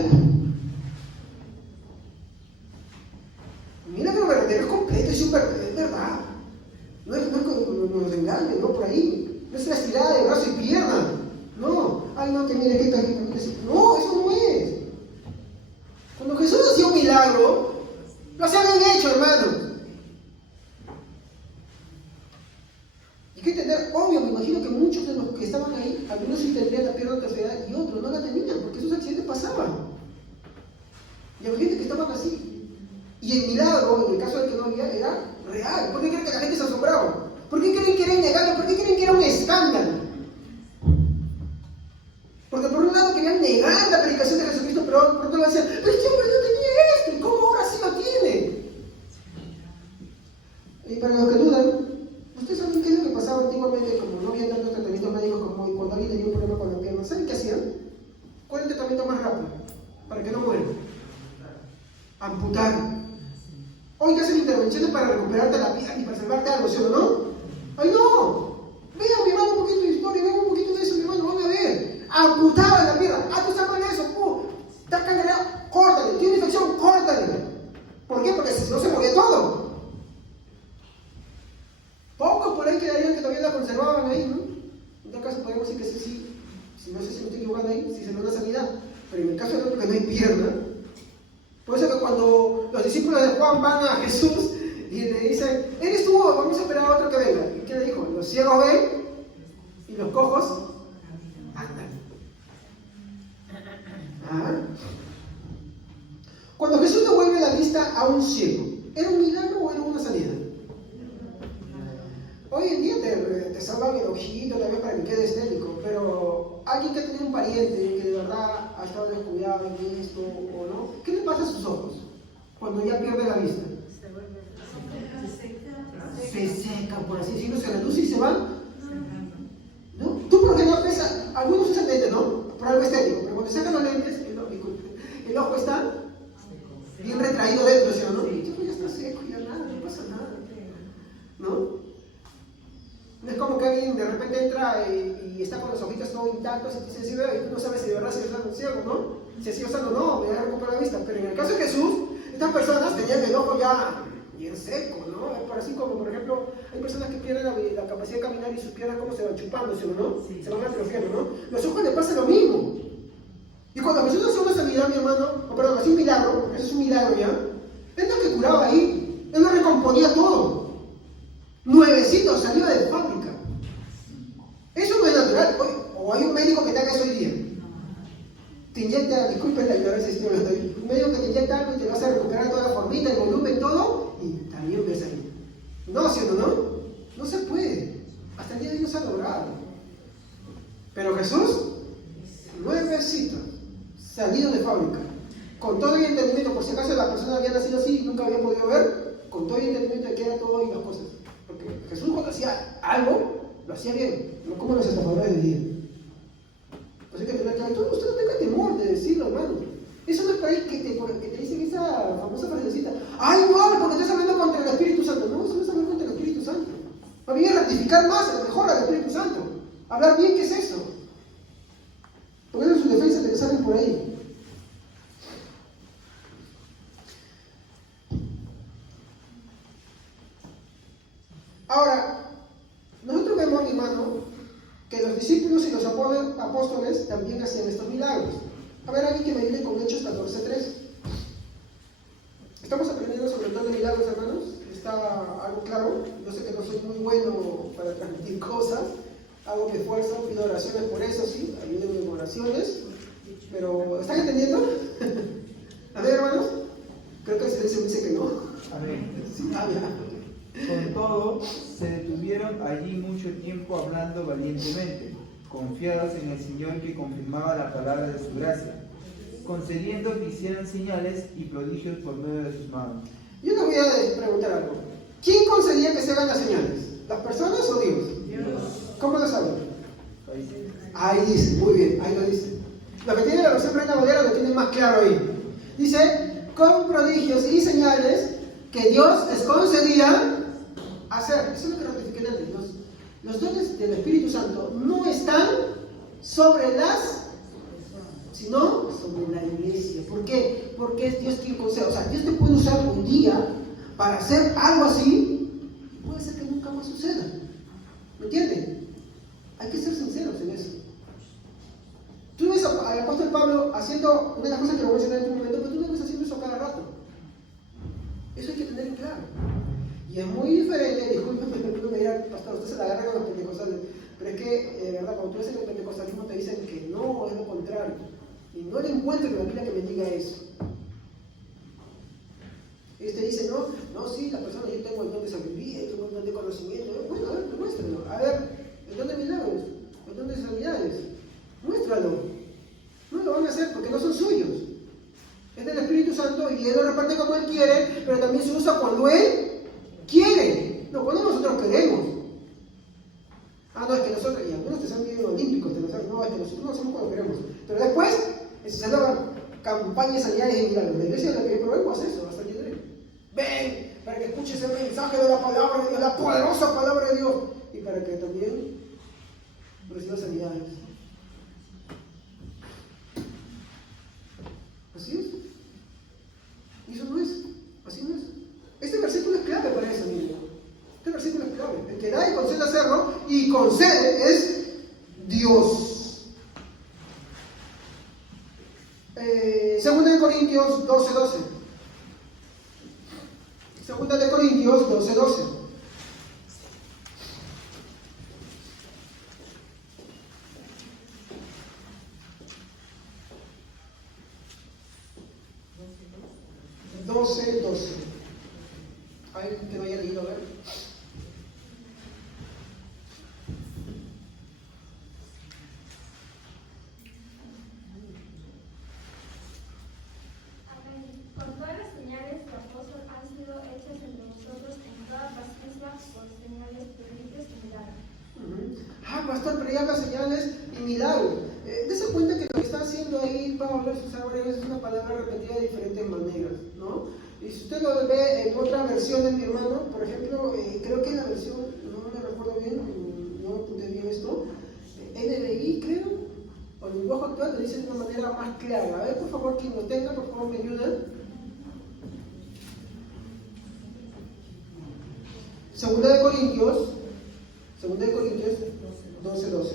Milagro verdadero verdadero, es completo, es verdad. No es nos engañen, no por ahí. No es una estirada de brazo y pierna. No, ay no, que mire que está aquí. No, eso no es. Cuando Jesús hacía un milagro, lo hacía bien hecho, hermano. Hay que entender, obvio, me imagino que muchos de los que estaban ahí, algunos sí tendrían la pierna tercera y otros no la tenían, porque esos accidentes pasaban. Y había gente que estaban así. Y el milagro, en el caso del que no había, era real. ¿Por qué creen que la gente se asombraba? ¿Por qué creen que era innegable? ¿Por qué creen que era un escándalo? Porque por un lado querían negar la predicación de Jesucristo, pero por otro lado decían, pero este hombre no tenía esto, ¿y cómo ahora sí lo tiene? Y para los que dudan, ¿ustedes saben qué es lo que pasaba antiguamente? Como no había tantos tratamientos médicos como hoy, cuando alguien tenía un problema con la pierna, ¿saben qué hacían? ¿Cuál es el tratamiento más rápido? Para que no mueran. Amputar. Hoy te hacen intervenciones para recuperarte la pierna y para salvarte algo, ¿sí o no? ¡Ay no! Vean mi hermano un poquito de historia, vean un poquito de eso, mi hermano, van a ver. Amputaban la pierna. Ah, tú estás mal de eso, estás cangrejado, córtale, tiene infección, córtale. ¿Por qué? Porque si no se moría todo. Pocos por ahí quedarían que todavía la conservaban ahí, ¿no? En todo caso podemos decir que sí, si no sé si me estoy equivocando ahí, si se le da una sanidad. Pero en el caso de otro que no hay pierna, por eso que cuando los discípulos de Juan van a Jesús y le dicen, eres tú, vamos a esperar a otro que venga. ¿Y qué le dijo? Los ciegos ven y los cojos andan. Cuando Jesús devuelve la vista a un ciego, ¿era un milagro o era una sanidad? Hoy en día te salvan el ojito tal vez para que quede estético, pero alguien que tiene un pariente que de verdad ha estado descuidado en esto o no, ¿qué le pasa a sus ojos cuando ya pierde la vista? Se secan, por así decirlo, se reduce y se van. ¿No? Tú por lo general pesa, algunos usan lentes, ¿no? Por algo estético, pero cuando sacan los lentes, el ojo está bien retraído dentro, ¿sí o no? Y ya está seco, ya nada, no pasa nada. ¿No? No es como que alguien de repente entra y está con los ojitos todos intactos y dice, sí, veo, y tú no sabes si de verdad se está ciego, ¿no? Si sigue usando, no, me voy a recuperar la vista. Pero en el caso de Jesús, estas personas tenían el ojo ya bien seco, ¿no? Por así como, por ejemplo, hay personas que pierden la capacidad de caminar y sus piernas como se van chupando, ¿sí o no? Sí. Se van atrofiando, ¿no? Los ojos le pasa lo mismo. Y cuando Jesús hace una sanidad, mi hermano, o perdón, hace un milagro, porque eso es un milagro ya, él no que curaba ahí, él lo recomponía todo. Nuevecito, salió de fábrica. Eso no es natural. O hay un médico que te haga eso hoy día. Te inyecta, disculpen la ignorancia, si no lo estoy. Un médico que te inyecta algo y te vas a recuperar toda la formita, el volumen, todo, y también ves ahí. No, ¿sí o no? No se puede. Hasta el día de hoy no se ha logrado. Pero Jesús, nuevecito, salido de fábrica, con todo el entendimiento, por si acaso la persona había nacido así y nunca había podido ver, con todo el entendimiento de que era todo y las cosas. Porque Jesús cuando hacía algo, lo hacía bien, no como los estafadores del día. Pues hay que tener claro, usted no tenga temor de decirlo, hermano. Eso no es para ahí que te dicen esa famosa frasecita. ¡Ay, no! Porque estás hablando contra el Espíritu Santo. No, eso no es hablar contra el Espíritu Santo. Va bien ratificar más, mejor al Espíritu Santo. Hablar bien, ¿qué es eso? Porque eso en su defensa te salen por ahí. Ahora, nosotros vemos, mi hermano, que los discípulos y los apóstoles también hacían estos milagros. A ver, alguien que me ayude con Hechos 14:3. Estamos aprendiendo sobre todo de milagros, hermanos. Está algo claro. Yo sé que no soy muy bueno para transmitir cosas. Hago mi esfuerzo, pido oraciones por eso, sí. Ayúdenme en oraciones. Pero, ¿están entendiendo? A ver, hermanos. Creo que el silencio me dice que no. Amén. Sí, ya. Con todo, se detuvieron allí mucho tiempo hablando valientemente, confiados en el Señor que confirmaba la palabra de su gracia, concediendo que hicieran señales y prodigios por medio de sus manos. Yo les voy a preguntar algo. ¿Quién concedía que se hagan las señales? ¿Las personas o Dios? Dios. ¿Cómo lo saben? Ahí. Ahí dice, muy bien, ahí lo dice. Lo que tiene la versión Reina Valera lo tiene más claro ahí. Dice, con prodigios y señales que Dios les concedía hacer. Eso es lo que ratifiqué antes. Los dones del Espíritu Santo no están sobre las, sino sobre la iglesia. ¿Por qué? Porque es Dios quien concede. O sea, Dios te puede usar un día para hacer algo así, puede ser que nunca más suceda. ¿Me entienden? Hay que ser sinceros en eso. Tú ves al apóstol Pablo haciendo una de las cosas que lo voy a enseñar en un momento, pero tú no ves haciendo eso cada rato. Eso hay que tener en claro. Y es muy diferente, discúlpeme, pero me dirán, pastor, usted se la agarra con los pentecostales. Pero es que, de verdad, cuando tú ves en el pentecostalismo te dicen que no, es lo contrario. Y no le encuentro en la Biblia que me diga eso. Ellos te dicen, no, sí, la persona, yo tengo el don de sabiduría, yo tengo el don de conocimiento. Bueno, a ver, demuéstralo. A ver, el don de milagros, el don de sanidades. Muéstralo. No lo van a hacer porque no son suyos. Es del Espíritu Santo y Él lo reparte como Él quiere, pero también se usa cuando Él quiere, no cuando nosotros queremos. No, es que nosotros, y algunos te están bien olímpicos, no, es que nosotros no hacemos cuando queremos. Pero después, se celebran campañas, sanidades y milagros. La iglesia de la que yo provengo hace eso, hasta el día de hoy. Ven, para que escuches el mensaje de la palabra de Dios, la poderosa palabra de Dios, y para que también recibas sanidades. Así es. Y eso no es. Así no es. Este versículo es clave para eso, amigo. Este versículo es clave. El que da y concede hacerlo, y concede es Dios. Segunda de Corintios 12:12. Segunda de Corintios 12:12. ¿Alguien que no haya leído? A ver. Con todas las señales que apóstol han sido hechas entre vosotros en toda paciencia por señales, prodigios y milagros. Pastor, pero ya las señales y milagros. Dese cuenta que lo que está haciendo ahí Pablo es usar varias veces una palabra repetida de diferentes maneras, ¿no? Y si usted lo ve en otra versión de mi hermano, por ejemplo, creo que en la versión, no me recuerdo bien, no apunté bien esto, NBI creo, o el lenguaje actual lo dice de una manera más clara. A ver, por favor, quien lo tenga, por favor, me ayuda. Segunda de Corintios 12:12.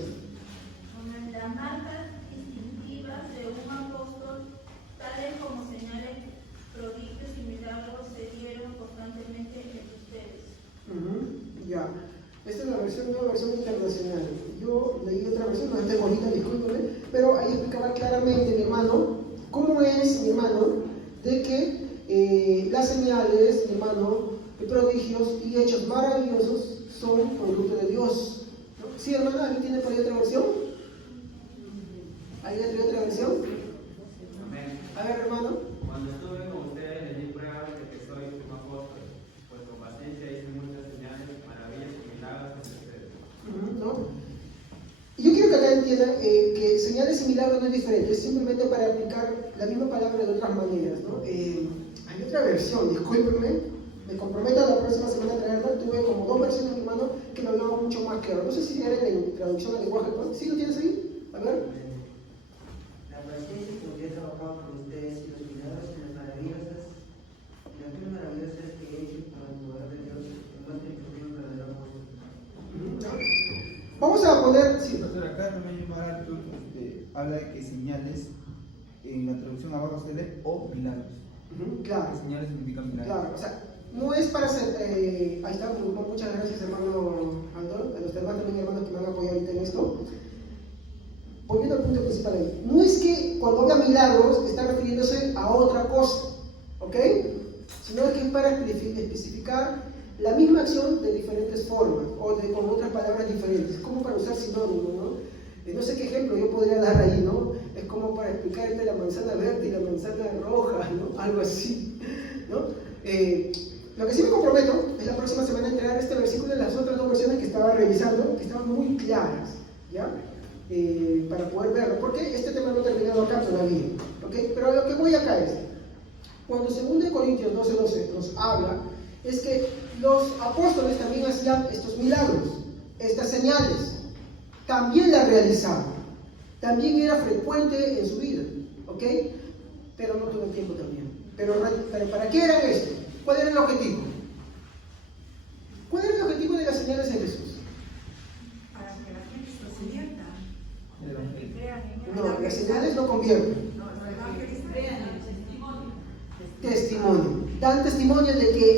Con las marcas distintivas de un apóstol, tales como señales, prodigios y milagros, se dieron constantemente entre ustedes. Ya. Esta es la nueva versión internacional. Yo leí otra versión, no es bonita, discúlpeme, pero ahí explicaba claramente, mi hermano, cómo es, mi hermano, de que las señales, mi hermano, prodigios y hechos maravillosos son producto de Dios. ¿No? ¿Sí, hermana? ¿Alguien tiene por ahí otra versión? ¿Alguien tiene otra versión? A ver, hermano. Cuando estuve con ustedes les di pruebas de que soy un apóstol, pues con paciencia hice muchas señales, maravillas y milagros entre ustedes. ¿No? Y yo quiero que acá entiendan que señales y milagros no es diferente, es simplemente para aplicar la misma palabra de otras maneras, ¿no? Hay otra versión, discúlpenme, me comprometo la próxima semana a traerla. Tuve como 2 versiones, mi hermano, que lo hablaban mucho más claro. No sé si era en traducción al lenguaje actual. ¿Sí lo tienes ahí? A ver. La paciencia con que he trabajado con ustedes y los milagros y las maravillosas que he hecho para el poder de Dios, demuestren que soy un verdadero apóstol. Vamos a poner. Sí. Pastor, acá no me llama habla de que señales, en la traducción abajo se lee o milagros. Claro. Que señales significan milagros. Claro, o sea, no es para hacer. Ahí está, muchas gracias, hermano Aldo, a los demás también hermanos que me han apoyado ahorita en esto. Volviendo al punto principal ahí, no es que cuando habla milagros está refiriéndose a otra cosa, ¿ok? Sino que es para especificar la misma acción de diferentes formas o con otras palabras diferentes, como para usar sinónimos, ¿no? No sé qué ejemplo yo podría dar ahí, ¿no? Es como para explicar entre la manzana verde y la manzana roja, ¿no? Algo así, ¿no? Lo que sí me comprometo es la próxima semana entregar este versículo en las otras 2 versiones que estaba revisando, que estaban muy claras, ¿ya? Para poder verlo, porque este tema no ha terminado acá todavía, ¿ok? Pero lo que voy acá es, cuando 2 Corintios 12:12 nos habla, es que los apóstoles también hacían estos milagros, estas señales, también las realizaban, también era frecuente en su vida, ¿ok? Pero no todo el tiempo también. Pero ¿para qué eran esto? ¿Cuál era el objetivo?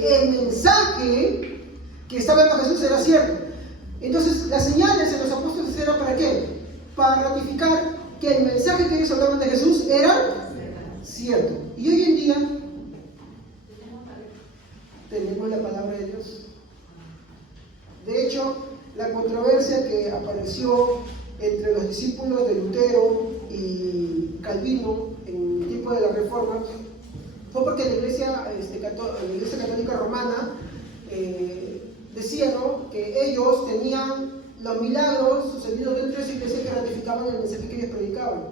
que el mensaje que estaba dando Jesús era cierto. Entonces, las señales en los apóstoles eran ¿para qué? Para ratificar que el mensaje que ellos hablaban de Jesús era cierto. Y hoy en día tenemos la palabra de Dios. De hecho, la controversia que apareció entre los discípulos de Lutero y Calvino en el tiempo de la Reforma fue porque la Iglesia Católica Romana decía, ¿no?, que ellos tenían los milagros sucedidos dentro de esa iglesia que ratificaban el mensaje que ellos predicaban.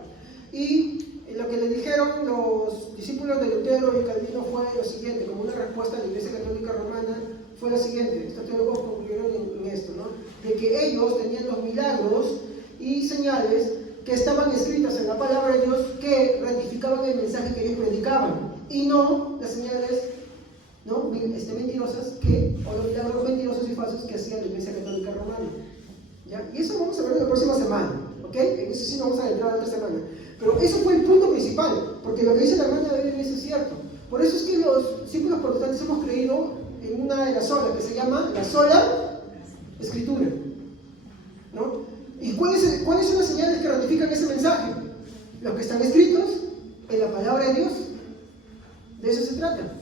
Y lo que le dijeron los discípulos de Lutero y Calvino fue lo siguiente, como una respuesta a la Iglesia Católica Romana, fue la siguiente. Estos teólogos concluyeron en esto, ¿no?, de que ellos tenían los milagros y señales que estaban escritas en la palabra de Dios que ratificaban el mensaje que ellos predicaban, y no las señales, ¿no?, mentirosas o los milagros mentirosos y falsos que hacía la Iglesia Católica Romana. ¿Ya? Y eso vamos a ver la próxima semana, ¿ok? En eso sí no vamos a entrar la otra semana. Pero eso fue el punto principal, porque lo que dice la hermana David es cierto. Por eso es que los discípulos protestantes hemos creído en una de las solas, que se llama la sola Escritura, ¿no? ¿Y cuáles son las señales que ratifican ese mensaje? Los que están escritos en la palabra de Dios. De eso se trata.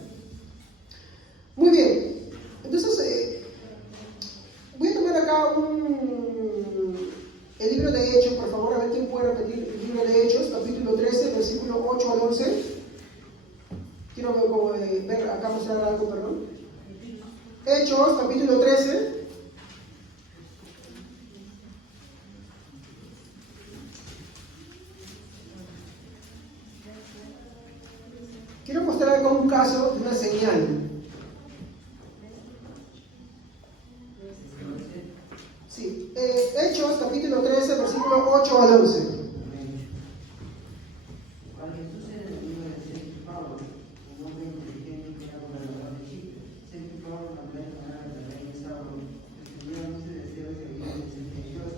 Muy bien. Entonces, voy a tomar acá el libro de Hechos, por favor, a ver quién puede repetir el libro de Hechos, capítulo 13, versículo 8 al 11. Quiero ver acá mostrar algo, perdón. Hechos, capítulo 13. Quiero mostrar con un caso de una señal. Sí, Hechos capítulo 13, versículo 8 al 11. Cuando Jesús era el niño de Sergio Pablo, un hombre inteligente que era gobernador de Chipre, Sergio Pablo mandó a llamar al rey Saulo, que tenía muchos deseos de vivir en el Dios,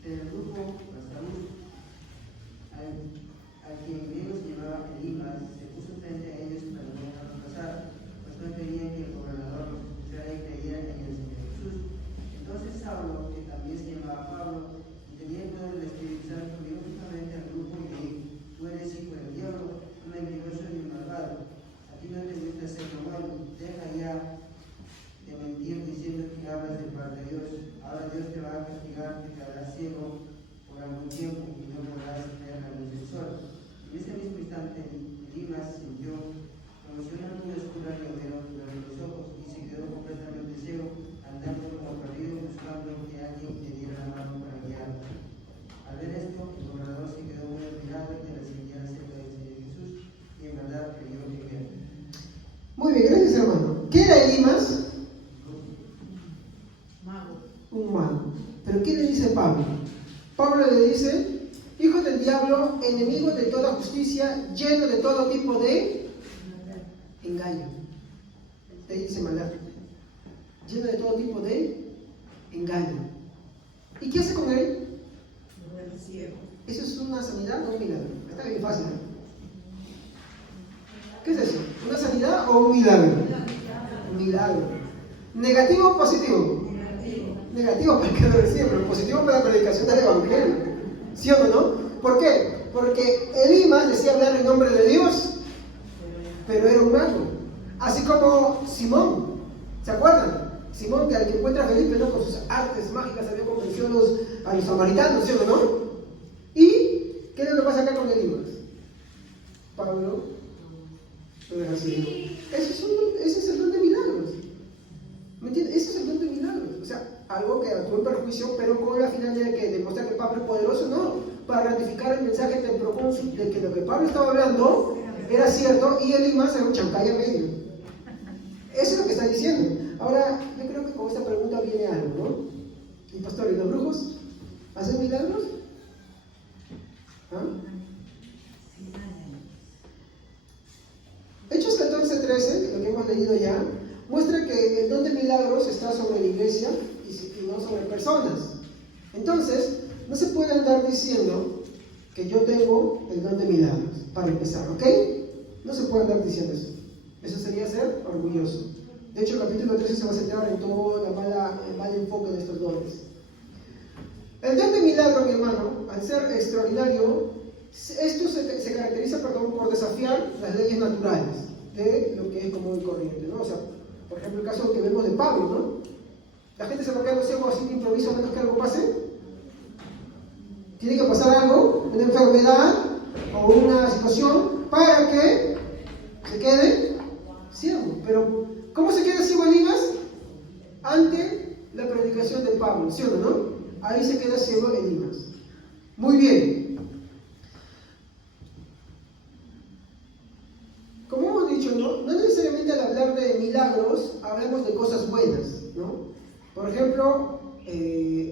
se redujo a Saúl, al que en griego se llamaba Elimas, se puso frente a ellos para no dejarlos pasar, pues no querían que el gobernador Israel creyera en el Señor Jesús. Entonces Saulo, que también se llamaba Pablo, y tenía el poder del Espíritu Santo, vino justamente al grupo y le dijo: tú eres hijo del diablo, un mentiroso y un malvado. A ti no te gusta hacer lo malo, deja ya de mentir diciendo que hablas de parte de Dios. Ahora Dios te va a castigar, te quedarás ciego por algún tiempo y no podrás ver la luz del sol. En ese mismo instante, Elimas sintió como si una nube oscura le abrieron los ojos y se quedó completamente ciego, andando como perdido, buscando que alguien le diera la mano para guiarlo. Al ver esto, el gobernador se quedó muy admirado de la señal acerca del Señor Jesús, y en verdad creyó en él. Muy bien, gracias hermano. ¿Qué era Elimas? Mago. Un mago. ¿Pero qué le dice Pablo? Pablo le dice: hijo del diablo, enemigo de toda justicia, lleno de todo tipo de engaño. Ahí dice maldad. Lleno de todo tipo de engaño. ¿Y qué hace con él? ¿Eso es una sanidad o un milagro? Está bien fácil. ¿Qué es eso? ¿Una sanidad o un milagro? Un milagro. ¿Negativo o positivo? Negativo para el que lo recibe, pero positivo para la predicación del Evangelio. ¿Sí o no? ¿Por qué? Porque Elimas decía hablar en nombre de Dios, pero era un mago. Así como Simón, ¿se acuerdan? Simón, que al que encuentra a Felipe, ¿no?, con sus artes mágicas había convencido a los samaritanos, ¿sí o no? ¿Y qué es lo que pasa acá con Elimas? Pablo lo deja así. Ese es el don de milagros. ¿Me entiendes? Ese es el don de milagros. O sea, algo que actuó en perjuicio, pero con la finalidad de que demostrar que Pablo es poderoso, no, para ratificar el mensaje del procónsul de que lo que Pablo estaba hablando era cierto y Elimas era un chancalla medio. Eso es lo que está diciendo. Ahora, yo creo que con esta pregunta viene algo, ¿no? ¿Y pastor, y los brujos hacen milagros? ¿Ah? Hechos 14:13, lo que hemos leído ya, muestra que el don de milagros está sobre la iglesia y no sobre personas. Entonces, no se puede andar diciendo que yo tengo el don de milagros, para empezar, ¿ok? No se puede andar diciendo eso. Eso sería ser orgulloso. De hecho, el capítulo 13 se va a centrar en todo el mal enfoque de estos dones. El don de milagro, mi hermano, al ser extraordinario, esto se caracteriza por desafiar las leyes naturales de lo que es común y corriente, ¿no? O sea, por ejemplo, el caso que vemos de Pablo, ¿no? La gente se va quedando ciego así de improviso a menos que algo pase. Tiene que pasar algo, una enfermedad o una situación para que se quede ciego. Pero, ¿cómo se queda ciego Elimas? Ante la predicación de Pablo, ¿sí o no? Ahí se queda ciego Elimas. Muy bien. Como hemos dicho, no necesariamente al hablar de milagros hablamos de cosas buenas, ¿no? Por ejemplo,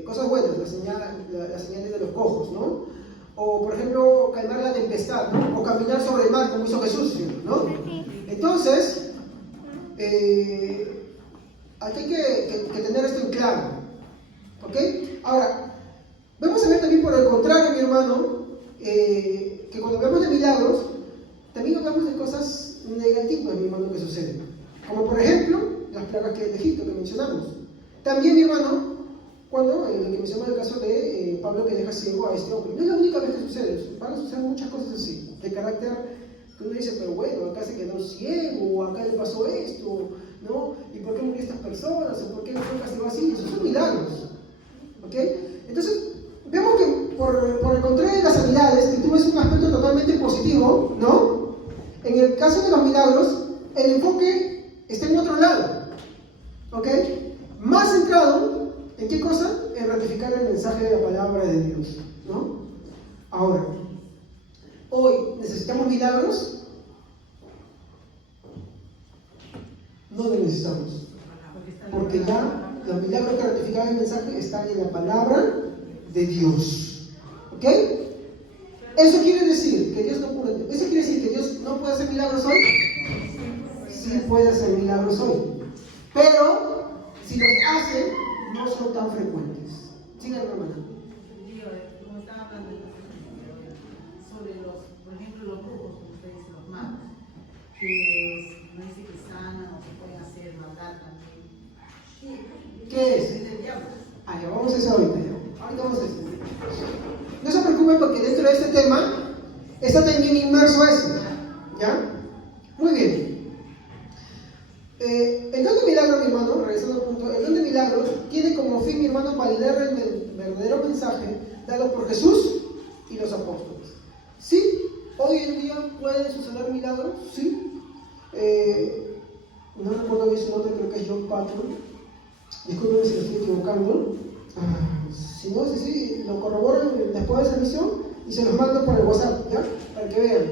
cosas buenas, las señales de los cojos, ¿no? O, por ejemplo, calmar la tempestad, ¿no? O caminar sobre el mar, como hizo Jesús, ¿no? Entonces, aquí hay que tener esto en claro, ¿ok? Ahora, vamos a ver también por el contrario, mi hermano, que cuando hablamos de milagros, también hablamos de cosas negativas, mi hermano, que suceden. Como, por ejemplo, las plagas de Egipto que mencionamos. También, mi hermano, cuando lo que mencionamos el caso de Pablo que deja ciego a este hombre. No es la única vez que sucede, van a suceder muchas cosas así, de carácter que uno dice, pero bueno, acá se quedó ciego, o acá le pasó esto, ¿no? ¿Y por qué murió estas personas? ¿O por qué no castigó así? Esos son milagros, ¿ok? Entonces, vemos que por el contrario de las sanidades, que tú ves un aspecto totalmente positivo, ¿no? En el caso de los milagros, el enfoque está en otro lado, ¿ok? Más centrado, ¿en qué cosa? En ratificar el mensaje de la palabra de Dios, ¿no? Ahora, hoy, ¿necesitamos milagros? No lo necesitamos, porque ya los milagros que ratifican el mensaje están en la palabra de Dios, ¿ok? ¿Eso quiere decir que Dios no puede? ¿Eso quiere decir que Dios no puede hacer milagros hoy? Sí puede hacer milagros hoy, pero si los hace, no son tan frecuentes. Sigan, hermana. Como estaba hablando sobre por ejemplo, los brujos, como usted dice, los magos, que no dice que sanan o que pueden hacer maldad también. ¿Qué es? Es del diablo. Ya vamos a eso ahorita. Ahorita vamos a eso. No se preocupen porque dentro de este tema está también inmerso eso. ¿Ya? Muy bien. El don de milagro, mi hermano, regresando al punto, el don de milagros tiene como fin, mi hermano, validar el verdadero mensaje dado por Jesús y los apóstoles. Sí, hoy en día pueden suceder milagros, sí. No recuerdo bien su nombre, creo que es John Patton. Discúlpenme si lo estoy equivocando. Si no, sí, lo corroboran después del servicio y se los mando por el WhatsApp, ¿ya? Para que vean.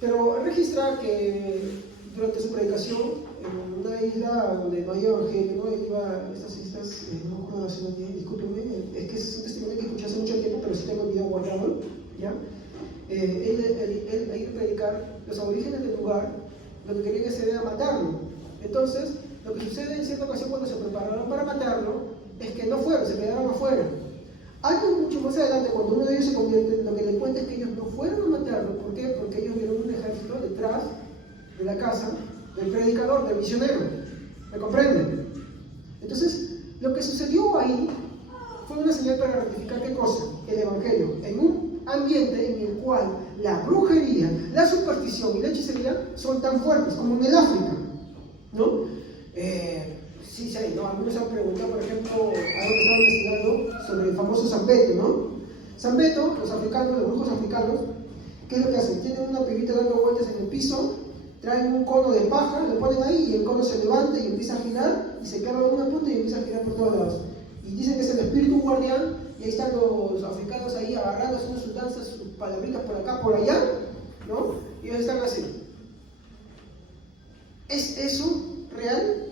Pero registra que durante su predicación en una isla donde no hay evangelio, ¿no? Él iba a estas islas, no me acuerdo de la ciudad, discúlpenme, es que es un testimonio que escuché hace mucho tiempo, pero sí tengo el video guardado, ¿ya? Él a ir a predicar, los aborígenes del lugar, lo que querían hacer era matarlo. Entonces, lo que sucede en cierta ocasión cuando se prepararon para matarlo, es que no fueron, se quedaron afuera. Algo mucho más adelante, cuando uno de ellos se convierte, lo que le cuenta es que ellos no fueron a matarlo. ¿Por qué? Porque ellos vieron un ejército detrás de la casa del predicador, del misionero. ¿Me comprenden? Entonces, lo que sucedió ahí fue una señal para ratificar ¿qué cosa? El evangelio. En un ambiente en el cual la brujería, la superstición y la hechicería son tan fuertes como en el África, ¿no? Sí, ¿no? Algunos han preguntado, por ejemplo, algo que estaba investigando sobre el famoso San Beto, ¿no? San Beto, los africanos, los brujos africanos, ¿qué es lo que hacen? Tienen una pibita dando vueltas en el piso, traen un cono de paja, lo ponen ahí y el cono se levanta y empieza a girar y se clava en una punta y empieza a girar por todos lados. Y dicen que es el espíritu guardián y ahí están los africanos ahí agarrados, haciendo sus danzas, sus palabritas por acá, por allá, ¿no? Y ellos están así. ¿Es eso real?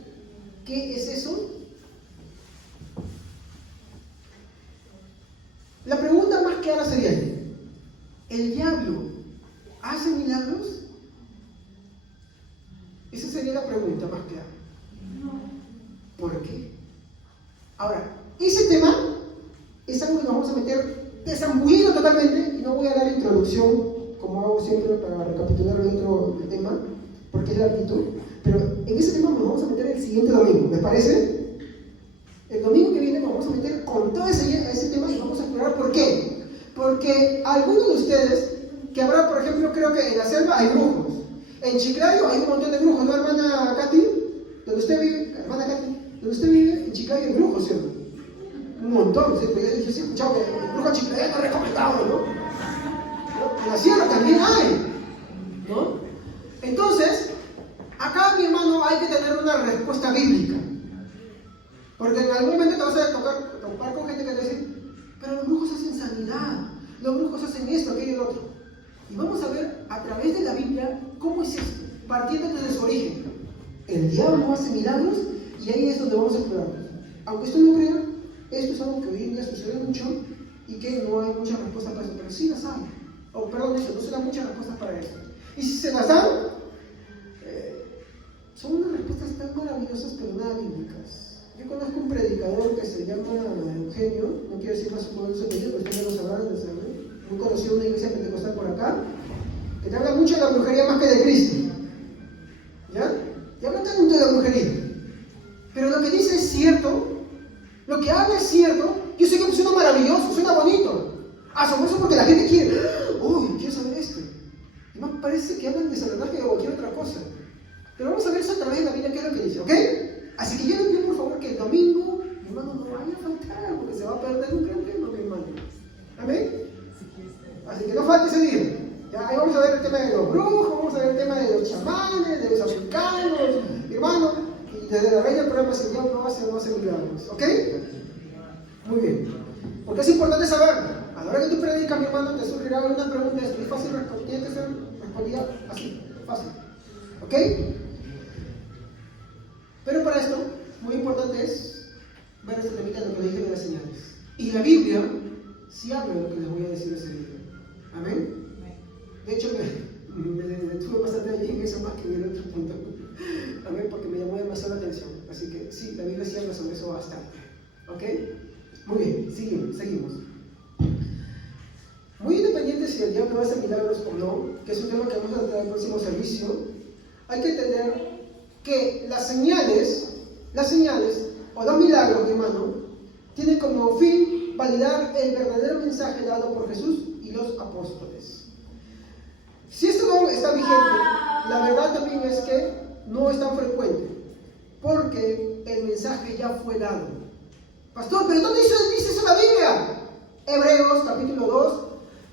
¿Qué es eso? La pregunta más clara sería, ¿el diablo hace milagros? Esa sería la pregunta más clara. ¿Por qué? Ahora, ese tema es algo que nos vamos a meter desambullado totalmente y no voy a dar introducción como hago siempre para recapitular el otro tema, porque es larguito. Pero en ese tema nos vamos a meter el siguiente domingo, ¿les parece? El domingo que viene nos vamos a meter con todo ese tema y vamos a explorar por qué. Porque algunos de ustedes, que habrá, por ejemplo, creo que en la selva hay brujos. En Chiclayo hay un montón de brujos, ¿no, hermana Katy? Donde usted vive, hermana Katy, donde usted vive, en Chiclayo hay brujos, ¿cierto? Un montón, ¿sí? Yo sí he escuchado que el brujo chiclayano es recomendado, ¿no? En la sierra también hay, ¿no? Entonces, acá, mi hermano, hay que tener una respuesta bíblica. Porque en algún momento te vas a topar con gente que te dice, pero los brujos hacen sanidad, los brujos hacen esto, aquello y lo otro. Y vamos a ver a través de la Biblia cómo es esto, partiendo desde su origen. El diablo hace milagros y ahí es donde vamos a explorarlos. Aunque usted no crea, esto es algo que hoy en día sucede mucho y que no hay muchas respuestas para eso, pero sí las hay. Perdón, no se dan muchas respuestas para eso. Y si se las dan, son unas respuestas tan maravillosas pero nada bíblicas. Yo conozco un predicador que se llama Eugenio, no quiero decir más su modelo de pero ustedes lo sabrán, muy conocido en una iglesia pentecostal por acá, que te habla mucho de la brujería más que de Cristo. ¿Ya? Y habla tanto de la brujería. Pero lo que dice es cierto, lo que habla es cierto. Yo sé que suena maravilloso, suena bonito, asombroso porque la gente quiere, uy, quiero saber esto. Y más parece que hablan de Satanás que de cualquier otra cosa. Pero vamos a ver eso a través de la Biblia, qué es lo que dice, ¿ok? Así que yo le pido por favor que el domingo, mi hermano, no vaya a faltar, porque se va a perder un gran tema, mi hermano. ¿Amén? Así que no falte ese día. Ya, ahí vamos a ver el tema de los brujos, vamos a ver el tema de los chamanes, de los africanos, mi hermano. Y desde la reina el programa es el diablo no hace milagros, ¿ok? Muy bien. Porque es importante saber, a la hora que tú predicas, mi hermano, te surgirá alguna pregunta, es muy fácil responder, tiene que ser respondida así, fácil. ¿Ok? Pero para esto, muy importante es ver este temita de lo que dije de las señales. Y la Biblia sí habla de lo que les voy a decir ese día. ¿Amén? De hecho, me detuve bastante allí en eso más que en el otro punto. Amén, porque me llamó demasiado la atención. Así que sí, la Biblia sí habla sobre eso bastante. ¿Ok? Muy bien, seguimos. Muy independiente si el diablo hace milagros o no, que es un tema que vamos a tratar en el próximo servicio, hay que entender que las señales o los milagros, mi hermano, tienen como fin validar el verdadero mensaje dado por Jesús y los apóstoles. Si esto no está vigente, la verdad también es que no es tan frecuente, porque el mensaje ya fue dado. Pastor, ¿pero dónde dice eso la Biblia? Hebreos capítulo 2,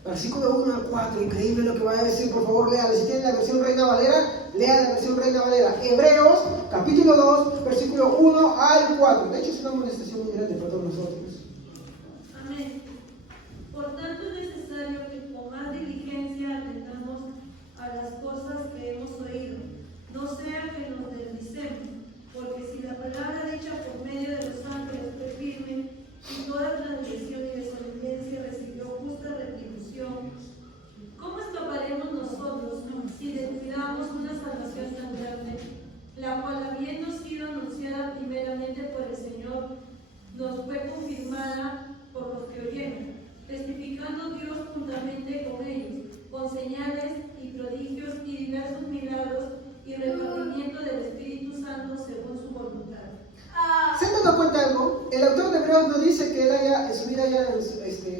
versículo 1 al 4, increíble lo que va a decir, por favor, léalo. Si tienen la versión Reina Valera, lea la versión Reina Valera. Hebreos, capítulo 2, versículo 1 al 4. De hecho, es una amonestación muy grande para todos nosotros. Amén. Por tanto, es necesario que con más diligencia atendamos a las cosas que hemos oído, no sea que nos deslicemos, porque si la palabra dicha por medio de los ángeles fue firme, y toda transgresión y desobediencia recibió justa retribución, ¿cómo escaparemos nosotros si descuidamos una salvación tan grande, la cual, habiendo sido anunciada primeramente por el Señor, nos fue confirmada por los que oyeron, testificando Dios juntamente con ellos, con señales y prodigios y diversos milagros y repartimiento del Espíritu Santo según su voluntad? ¿Se han dado cuenta de algo? El autor de Hebreos no dice que él en su vida haya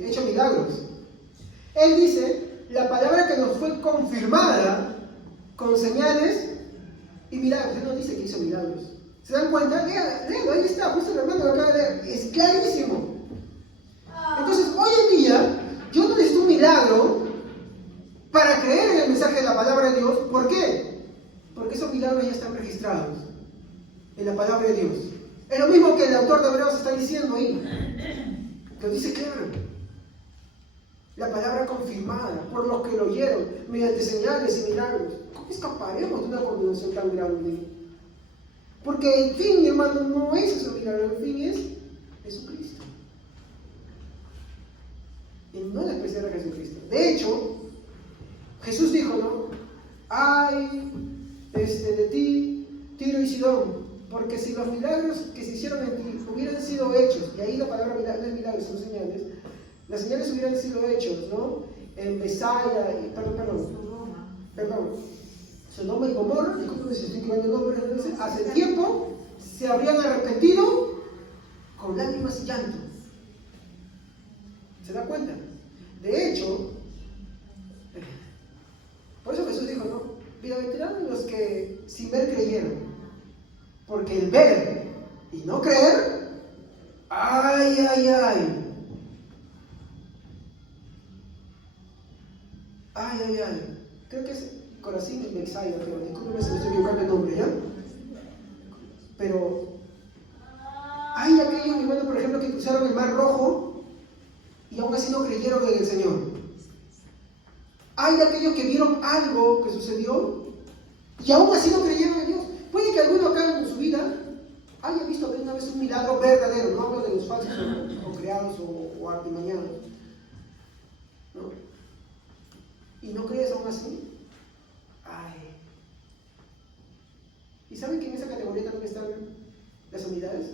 hecho milagros. Él dice la palabra que nos fue confirmada con señales y milagros. Él no dice que hizo milagros. ¿Se dan cuenta? Léalo, ahí está, justo el hermano lo acaba de leer. Es clarísimo. Entonces, hoy en día, yo no necesito un milagro para creer en el mensaje de la palabra de Dios. ¿Por qué? Porque esos milagros ya están registrados en la palabra de Dios. Es lo mismo que el autor de Hebreos está diciendo ahí. Lo dice claro. La palabra confirmada por los que lo oyeron, mediante señales y milagros. ¿Cómo escaparemos de una condenación tan grande? Porque el fin, mi hermano, no es ese milagro, el fin es Jesucristo. Y no despreciar a Jesucristo. De hecho, Jesús dijo, ¿no? Ay, de ti, Tiro y Sidón, porque si los milagros que se hicieron en ti hubieran sido hechos, y ahí la palabra no es milagros, son señales, las señales hubieran sido hechos, ¿no? En Besaya, Sodoma y Gomorra, disculpen si estoy equivocando el nombre, hace tiempo se habrían arrepentido con lágrimas y llanto. ¿Se da cuenta? De hecho, por eso Jesús dijo, ¿no? Bienaventurados los que sin ver creyeron. Porque el ver y no creer, ¡ay, ay, ay! ¡Ay, ay, ay! Creo que es Corazín y Bexaida, pero discúlpeme si me estoy equivocando el nombre, ¿ya? Pero hay aquellos, mi hermano, por ejemplo, que cruzaron el Mar Rojo y aún así no creyeron en el Señor. Hay aquellos que vieron algo que sucedió y aún así no creyeron en Dios. Puede que alguno acá en su vida haya visto alguna vez un milagro verdadero, no hablo de los falsos o creados o artimañados, ¿no? Y no crees aún así. Ay. ¿Y saben que en esa categoría también están las unidades?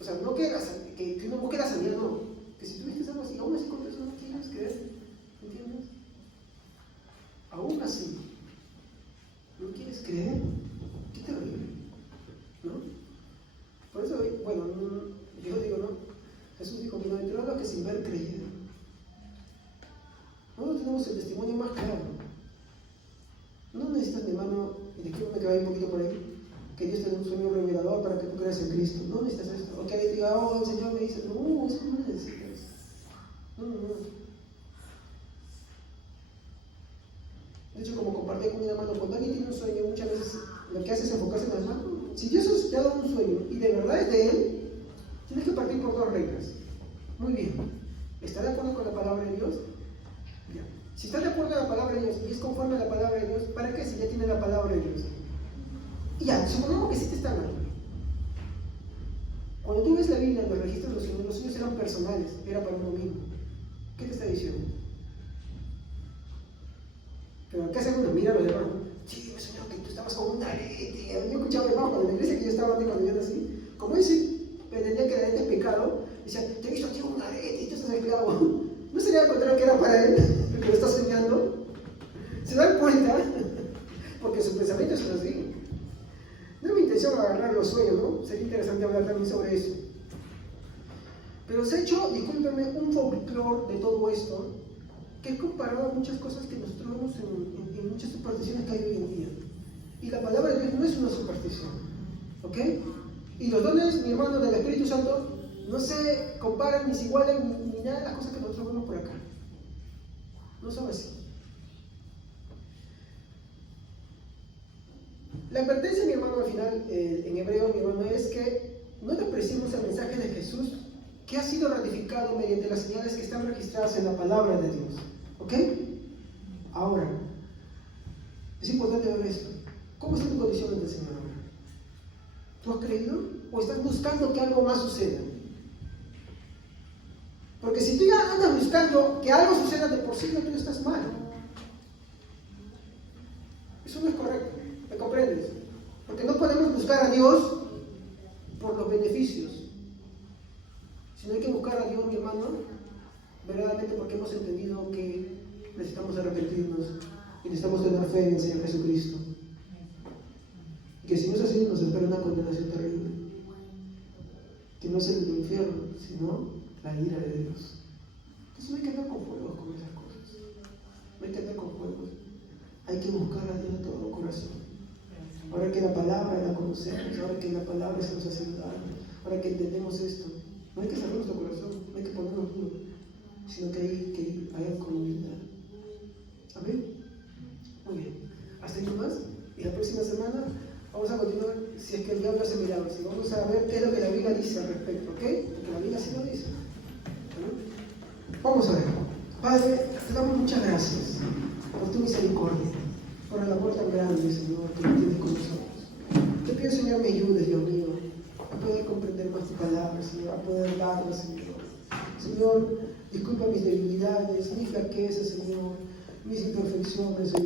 O sea, no que uno busque la sanidad, no. Que si tuviste algo así, aún así con eso no quieres creer. ¿Entiendes? Aún así, ¿no quieres creer? Qué terrible, ¿no? Por eso, bueno, yo digo, ¿no? Jesús dijo, bienaventurados los que sin ver creyeron. Nosotros tenemos el testimonio más claro. No necesitas, mi hermano, y discúlpame que vaya un poquito por ahí, que Dios te dé un sueño revelador para que tú creas en Cristo. No necesitas esto. O que alguien diga, oh, el Señor me dice, no, eso no necesitas. No. De hecho, como compartí con mi hermano, cuando alguien tiene un sueño, muchas veces lo que hace es enfocarse en el hermano. Si Dios te ha dado un sueño y de verdad es de Él, tienes que partir por dos reglas. Muy bien. ¿Está de acuerdo con la palabra de Dios? Ya. Si está de acuerdo con la palabra de Dios y es conforme a la palabra de Dios, ¿para qué si ya tiene la palabra de Dios? Y ya, supongamos que sí te está mal. Cuando tú ves la Biblia en los registros de los sueños eran personales, era para uno mismo. ¿Qué te está diciendo? Pero acá se uno mira a los demás. Sí, me soñó que tú estabas con un arete. Yo escuchaba a hermano, cuando en la iglesia que yo estaba antes, cuando yo nací, como dice, pretendía que el arete es pecado, decía, te he visto aquí un arete y tú estás esclavo. ¿No sería al contrario que era para él, el que lo está soñando? ¿Se dan cuenta? Porque su pensamiento es así. No es mi intención agarrar los sueños, ¿no? Sería interesante hablar también sobre eso. Pero se ha hecho, discúlpenme, un folclore de todo esto que es comparado a muchas cosas que nosotros vemos en muchas supersticiones que hay hoy en día. Y la palabra de Dios no es una superstición, ¿ok? Y los dones, mi hermano, del Espíritu Santo no se comparan ni se igualan ni nada de las cosas que nosotros vemos por acá. No son así. La advertencia, mi hermano, al final, en hebreo, mi hermano, es que no despreciemos el mensaje de Jesús que ha sido ratificado mediante las señales que están registradas en la palabra de Dios. ¿Ok? Ahora, es importante ver esto. ¿Cómo está tu condición ante el Señor ahora? ¿Tú has creído? ¿O estás buscando que algo más suceda? Porque si tú ya andas buscando que algo suceda de por sí, tú estás mal. Eso no es correcto. ¿Me comprendes? Porque no podemos buscar a Dios por los beneficios, sino hay que buscar a Dios, mi hermano, verdaderamente porque hemos entendido que necesitamos arrepentirnos y necesitamos tener fe en el Señor Jesucristo. Y que si no es así, nos espera una condenación terrible. Que no es el infierno, sino la ira de Dios. Entonces no hay que andar con fuegos con esas cosas. No hay que andar con fuegos. Hay que buscar a Dios de todo corazón. Ahora que la palabra la conocemos, ahora que la palabra se nos hace ayudar, ahora que entendemos esto, no hay que cerrar nuestro corazón, no hay que ponernos duro, sino que hay que ir a Él con humildad. ¿Amén? Muy bien. Hasta ahí nomás. Y la próxima semana vamos a continuar, si es que el diablo hace milagros, y vamos a ver qué es lo que la Biblia dice al respecto, ¿ok? Porque la Biblia sí lo dice. ¿Amén? Vamos a ver. Padre, te damos muchas gracias por tu misericordia, por el amor tan grande, Señor, que tienes con nosotros. Te pido, Señor, me ayudes, Dios mío, a poder comprender más tu palabra, Señor, a poder darla, Señor. Señor, disculpa mis debilidades, mis flaquezas, Señor, mis imperfecciones, Señor.